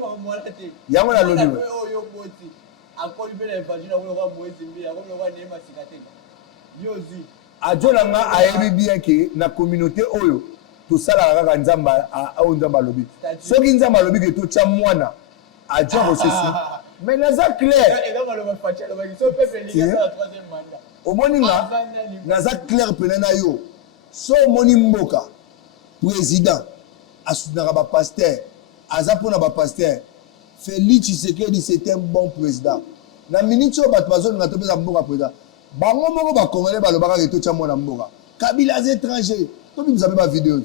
Yango na lobby. Adjo na nga ayebi bien que na communauté oyo to sala kaka nzamba a nzamba lobby. Soki nzamba lobby ke to tia mwana adjo ko sesi. Mais naza clair. Omoni nga naza clair penana yo so moni mboka président asudnaka ba pasteur aza pona ba pasteur Félix Tshisekedi c'était un bon président na minute o bato bazo nga to pesa mboka président bango moko ba congolais balobaka ke to tia mwana mboka Kabila az étranger to bi mzabe ba vidéo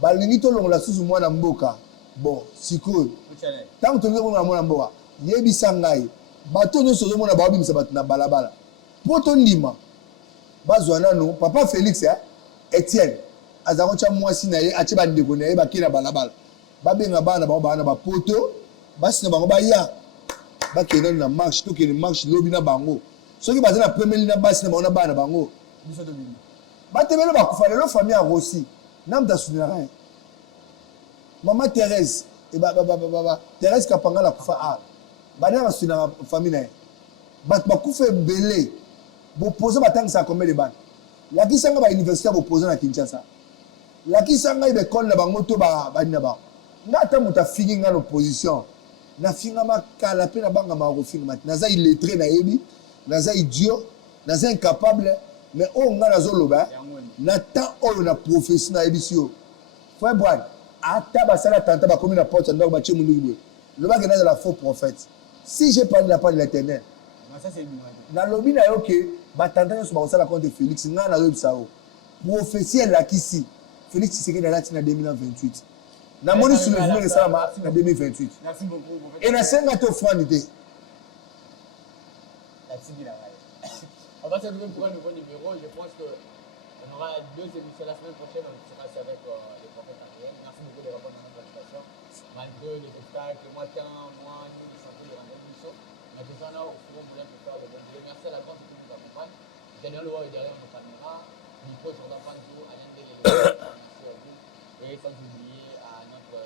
balingi to longola susu mwana mboka bon sikoyo tant to ngona mwana mboka yebisa ngai bato nyonso zo mona ba bimisa bato na balabala poto ndima bazwana no papa Félix Etienne azako cha mwasi na ye ache bandeko na ye bakina balabala babenga bana bango bana ba poto basina bango baya bakena na marche to kene marche lobi na bango soki bazana na premier ligne basi na bango na bana bango biso to bini batemelo bakufa lelo famille a Rossi nam da sunera maman Thérèse et Thérèse Kapanga la kufa a bana na sunera famille na bat bakufa belé bo poser batangisa combien de bana la kisanga ba université bo poser na Kinshasa la kisanga be école na bango to ba bana ba ngata muta fingi nga opposition na finga makala pe na banga ma refinga naza illettré na yebi naza idiot naza incapable mais on a la zone là n'attend on a prophétie na édition frère Boine ata basala tanta ba comme na porte ndako ba chemundu le ba gena de la faux prophète si j'ai parlé la part de l'Éternel ça c'est na lobi na yo ke ba tanta so ba sala contre Félix nga na yo bisao prophétie la kisi Félix Tshisekedi na lati na 2028 na moni soulèvement de ça en 2028 merci beaucoup et na senga to franité on va se trouver pour un nouveau numéro. Je pense qu'on aura 2 émissions la semaine prochaine. On sera avec les prophètes arrière. Merci beaucoup de répondre à notre invitation. Malgré les obstacles, moi, nous, les santé, les rendez-vous, mais que ça, au fond, on voulait faire le bon Dieu. Merci à la grande qui nous accompagne. Daniel Loa est derrière nos caméras. Nico Jordan Fanzo, Alain Delélé. Merci à vous. Et sans oublier à notre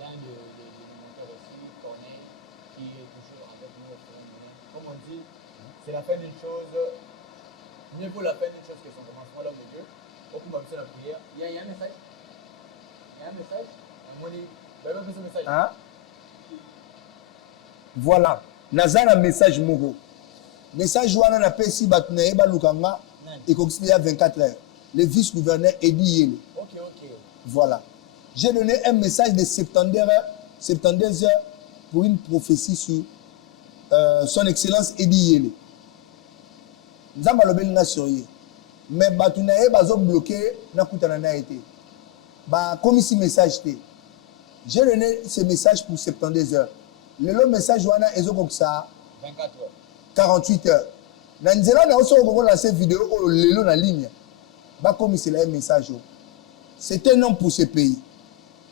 l'un des monteurs aussi, Corneille, qui est toujours avec nous au fond. Comme on dit, c'est la fin d'une chose, mieux vaut la fin d'une chose que son commencement, l'homme de Dieu. Beaucoup m'ont fait la prière. Il y a un message. Il y a un message. Un message. Hein? Voilà. Nazana message moko. Message wana na pesi batuna eba lukanga et il y a 24 heures. Le vice-gouverneur Eddie Yele. Ok. Voilà. J'ai donné un message de 72 heures pour une prophétie sur son excellence Eddie Yele. Nous avons le sérieux. Mais batuna eba zo bloqué na kutana na été. Ba comme si message té. J'ai donné ce message pour 72 heures. Le message wana ezo comme ça 24 heures. 48 heures. Na nzela na oso ko lancer vidéo o lelo na ligne. Ba comme c'est le message. C'est un homme pour ce pays.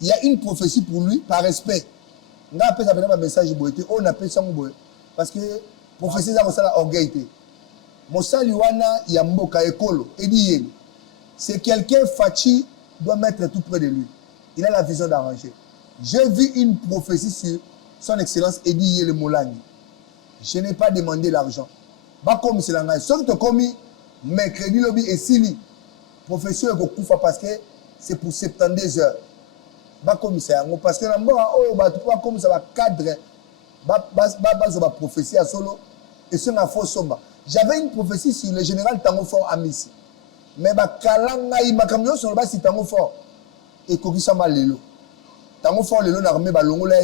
Il y a une prophétie pour lui par respect. Nga appelle ça un message boité, on appelle ça boé parce que prophétie ça ça la orgueil. Mosali wana ya mboka ekolo Eddie. C'est quelqu'un Fachi doit mettre tout près de lui. Il a la vision d'arranger. J'ai vu une prophétie sur son excellence Eddie Yele Molani. Je n'ai pas demandé l'argent. Ba comme c'est la sauf que comme mercredi lobby et sili professeur ko kufa parce que c'est pour 72 heures. Ba comme c'est parce que na mboka oh ba tout comme ça va cadre ba prophétie à solo et c'est na faux somba. J'avais une prophétie sur le général Tango Fort Amissi. Mais ba kalanga i makamyo sur ba si Tango Fort et kokisa malelo. Tango Fort lelo na armée ba longola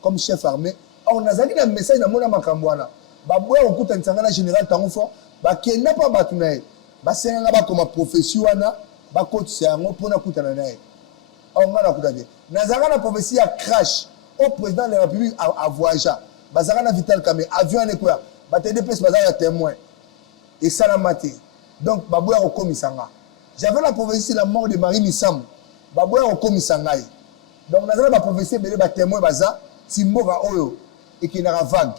comme chef armée. On a zaki un message na mona makambwana. Ba boya okuta nsanga na général Tango Fort ba kenda pa batunaye. Ba senga ba comme prophétie wana ba kotisa yango pona kutana naye. On a kutade. Na zaka na prophétie ya crash au président de la République à voyager. Ba zaka na Vital Kamé avion ne quoi. Ba TDPS ba zaka témoin. Et ça la maté. Donc ba boya ko komisanga. J'avais la prophétie sur la mort de Marie Missam. Ba boya ko komisanga. Donc na zaka ba prophétie belé ba témoin baza Timora Oyo et qui n'a vague.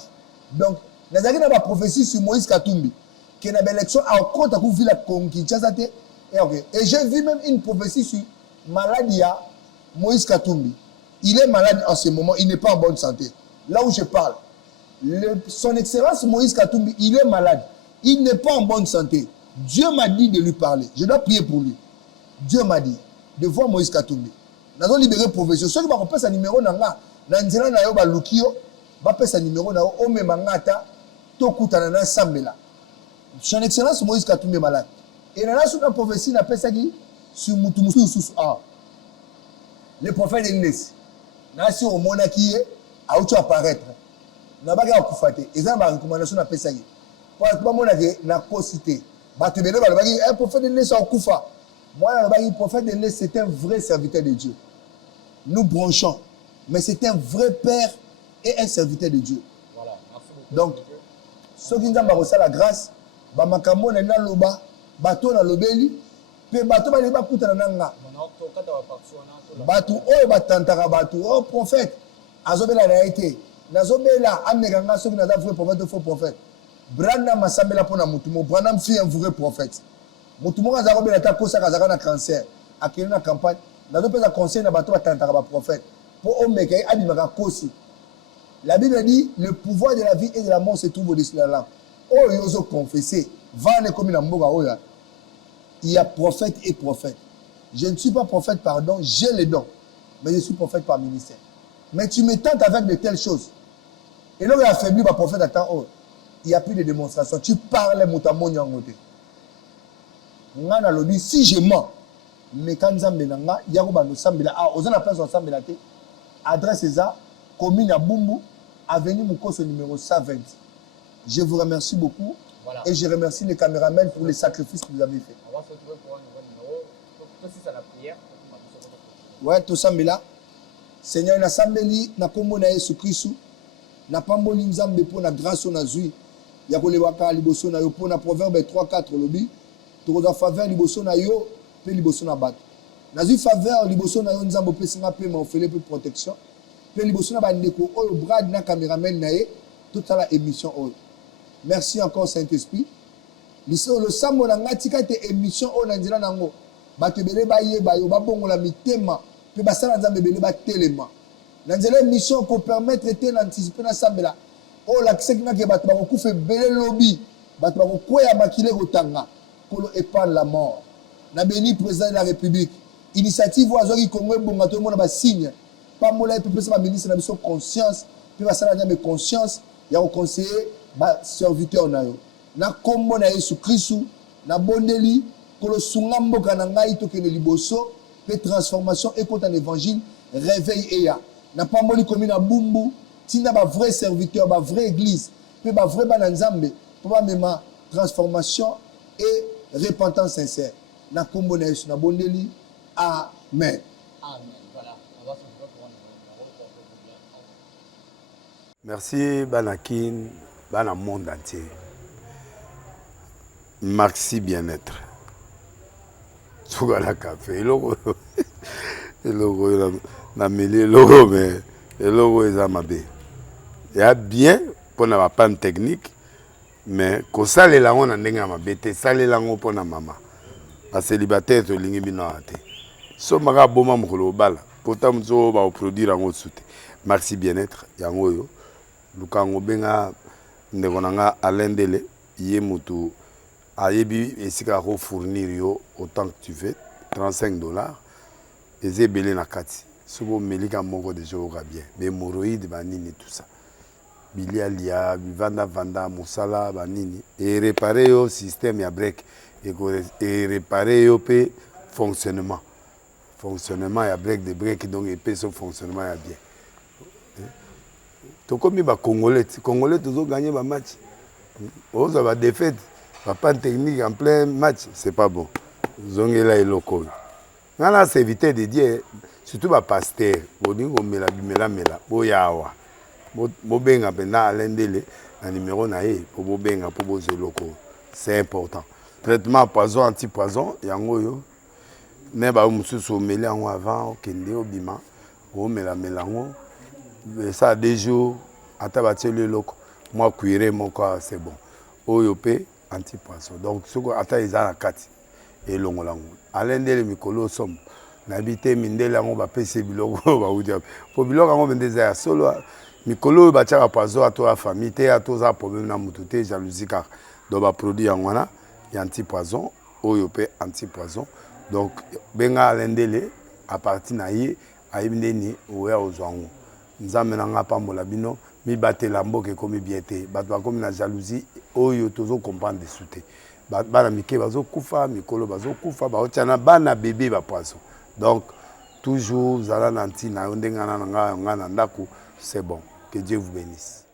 Donc, nous avons une prophétie sur Moïse Katumbi qui n'a pas l'élection à compte à couvrir la conquête. Et j'ai vu même une prophétie sur Maladia Moïse Katumbi. Il est malade en ce moment, il n'est pas en bonne santé. Là où je parle, son excellence Moïse Katumbi, il est malade. Il n'est pas en bonne santé. Dieu m'a dit de lui parler. Je dois prier pour lui. Dieu m'a dit de voir Moïse Katumbi. Nous avons libéré prophétie. Ceux qui vont repasser un numéro dans la Nanzela na yo ba lukio ba pesa numéro na o me mangata to kutana na sambela. Son excellence Moïse Katumbi malade. Et na sous la prophétie na pesa ki sur mutumusu sous ah. Le prophète Enes. Na si o mona ki a auto apparaître. Na ba ga kufate. Eza ba recommandation na pesa ki. Pour ba mona ke na cosité. Ba te bele ba ba ki un prophète Enes a kufa. Moi na ba ki prophète Enes c'est un vrai serviteur de Dieu. Nous branchons. Mais c'est un vrai père et un serviteur de Dieu. Voilà, merci beaucoup. Donc, ceux qui ont reçu la grâce, bamakambo na loba, bato na lobeli, pe bato ba leba kuta na nga. Bato o batantaka bato o prophète. Azobela na été. Nazobela amekanga ceux qui na vrai prophète faux prophète. Branda masambela pona mutumo, Branda fi un vrai prophète. Mutumo kaza kobela ta kosa kaza na cancer. Akeli na campagne, nazopesa conseil na bato batantaka ba prophète. La Bible dit le pouvoir de la vie et de la mort se trouve au-dessus de la lampe. Oh, ils ont confessé. Il y a prophète et prophète. Je ne suis pas prophète par don, j'ai les dons. Mais je suis prophète par ministère. Mais tu me tentes avec de telles choses. Et là, il a affaibli ma prophète à temps. Il n'y a plus de démonstration. Tu parles, nga na lobi si je mens mais quand nzambe na nga ya ko bando sambela oza na place sambela te adresse eza commune à Bumbu avenue Mukoso numéro 120. Je vous remercie beaucoup. Voilà. Et je remercie les caméramans pour les sacrifices que vous avez fait. On va se retrouver pour un nouveau numéro. Tout ça, c'est la prière. Ouais, tout ça, mais là, Seigneur, na sambeli, na kombo na Yesu Christ, na pamboli nzambe pour la grâce on a zui. Ya ko lewaka liboso na yo pour na proverbe 3-4 lobi. To za faveur liboso na yo, pe liboso na bato. Na zui faveur liboso na yo nzambe pe singa pe ma ofele pe protection. Pe liboso na bandeko oyo brad na cameraman na ye, toute la émission oyo. Merci encore Saint-Esprit. Le sambo na ngatika te émission o na nzela nango. Bato bele ba ye ba yo ba bongo la mitema pe ba sala nzambe bele ba telema. Na nzela émission ko permettre te l'anticiper na sambela. O la kiseki ke bato ba ko fe bele lobby. Bato ba ko koya makile kotanga pour épargne la mort. Na béni président de la République. Initiative oazo ki Congo bonga to mona ba signe. Pas mola pe pesa ba ministre na biso conscience pe ba sala nzambe conscience ya ko conseiller ba serviteur na yo. Na kombo na Yesu Kristu na bondeli kolo sunga mboka na ngai to kene liboso pe transformation ekota na évangile réveil eya na pamboli komi na Bumbu tina ba vrai serviteur ba vraie église pe ba vrai bana nzambe po ba mema transformation et repentance sincère na kombo na Yesu na bondeli amen. Amen. Voilà, on va se retrouver pour un nouveau numéro. Merci Banakin, Bana monde entier. Maxi bien-être. Sougala café, logo na mêlé logo mais logo est amabé. Il y a bien pour na panne technique mais ko sale la on ndenga mabete sale la ngo pona mama. Ba célibataire to lingi bino ate. So maga boma mukolo bala. Pourtant mzo ba produire ngo soute. Maxi bien-être yango yo. Lukango benga ndeko nanga alendele ye mutu ayebi esika ko fournir yo autant que tu veux $35 eze belé na kati sobo melika moko de jour bien mais hémorroïdes banini tout ça bilialia vanda musala banini et réparer yo système ya break et réparer yo pe fonctionnement ya break de break donc et pe son fonctionnement ya bien. To comme ba congolais toujours gagner ba match. On va défaite. Pas technique en plein match, c'est pas bon. Zongela et loco. Nana c'est éviter de dire surtout ba pasteur, bodingo mela boyawa. Bo benga pena alendele na numéro na e pour bo benga pour bo zeloko. C'est important. Traitement poison anti-poison yango yo. Mais ba mususu mela ngo avant kende obima. O mela ngo. Ça a des jours, à tabater le loco, moi cuirer mon corps, c'est bon. Oyopé, anti-poisson. Donc, ce qu'on attend, ils ont la carte. Et l'on l'a. Alain de Mikolo somme. N'habité Mindela, on va payer Bilogo, on va vous dire. Pour Bilogo, on va dire solo. Mikolo, va tirer à poisson à toi, famille, à toi, problème dans moutoute, jalousie, car. Donc, va produire en wana, il y a anti-poisson, oyopé, anti-poisson. Donc, benga Alain Dele, à partir naïe, à Ibneni, ou à Ozwango. Nzambe na nga pambola bino mi batela mboke komi biete bato bakomi na jalousie oyo tozo comprendre de souté bana mike bazo kufa mikolo bazo kufa baotiana bana bébé ba poisson donc toujours zala nanti na ndenga na nga na ndako c'est bon que Dieu vous bénisse.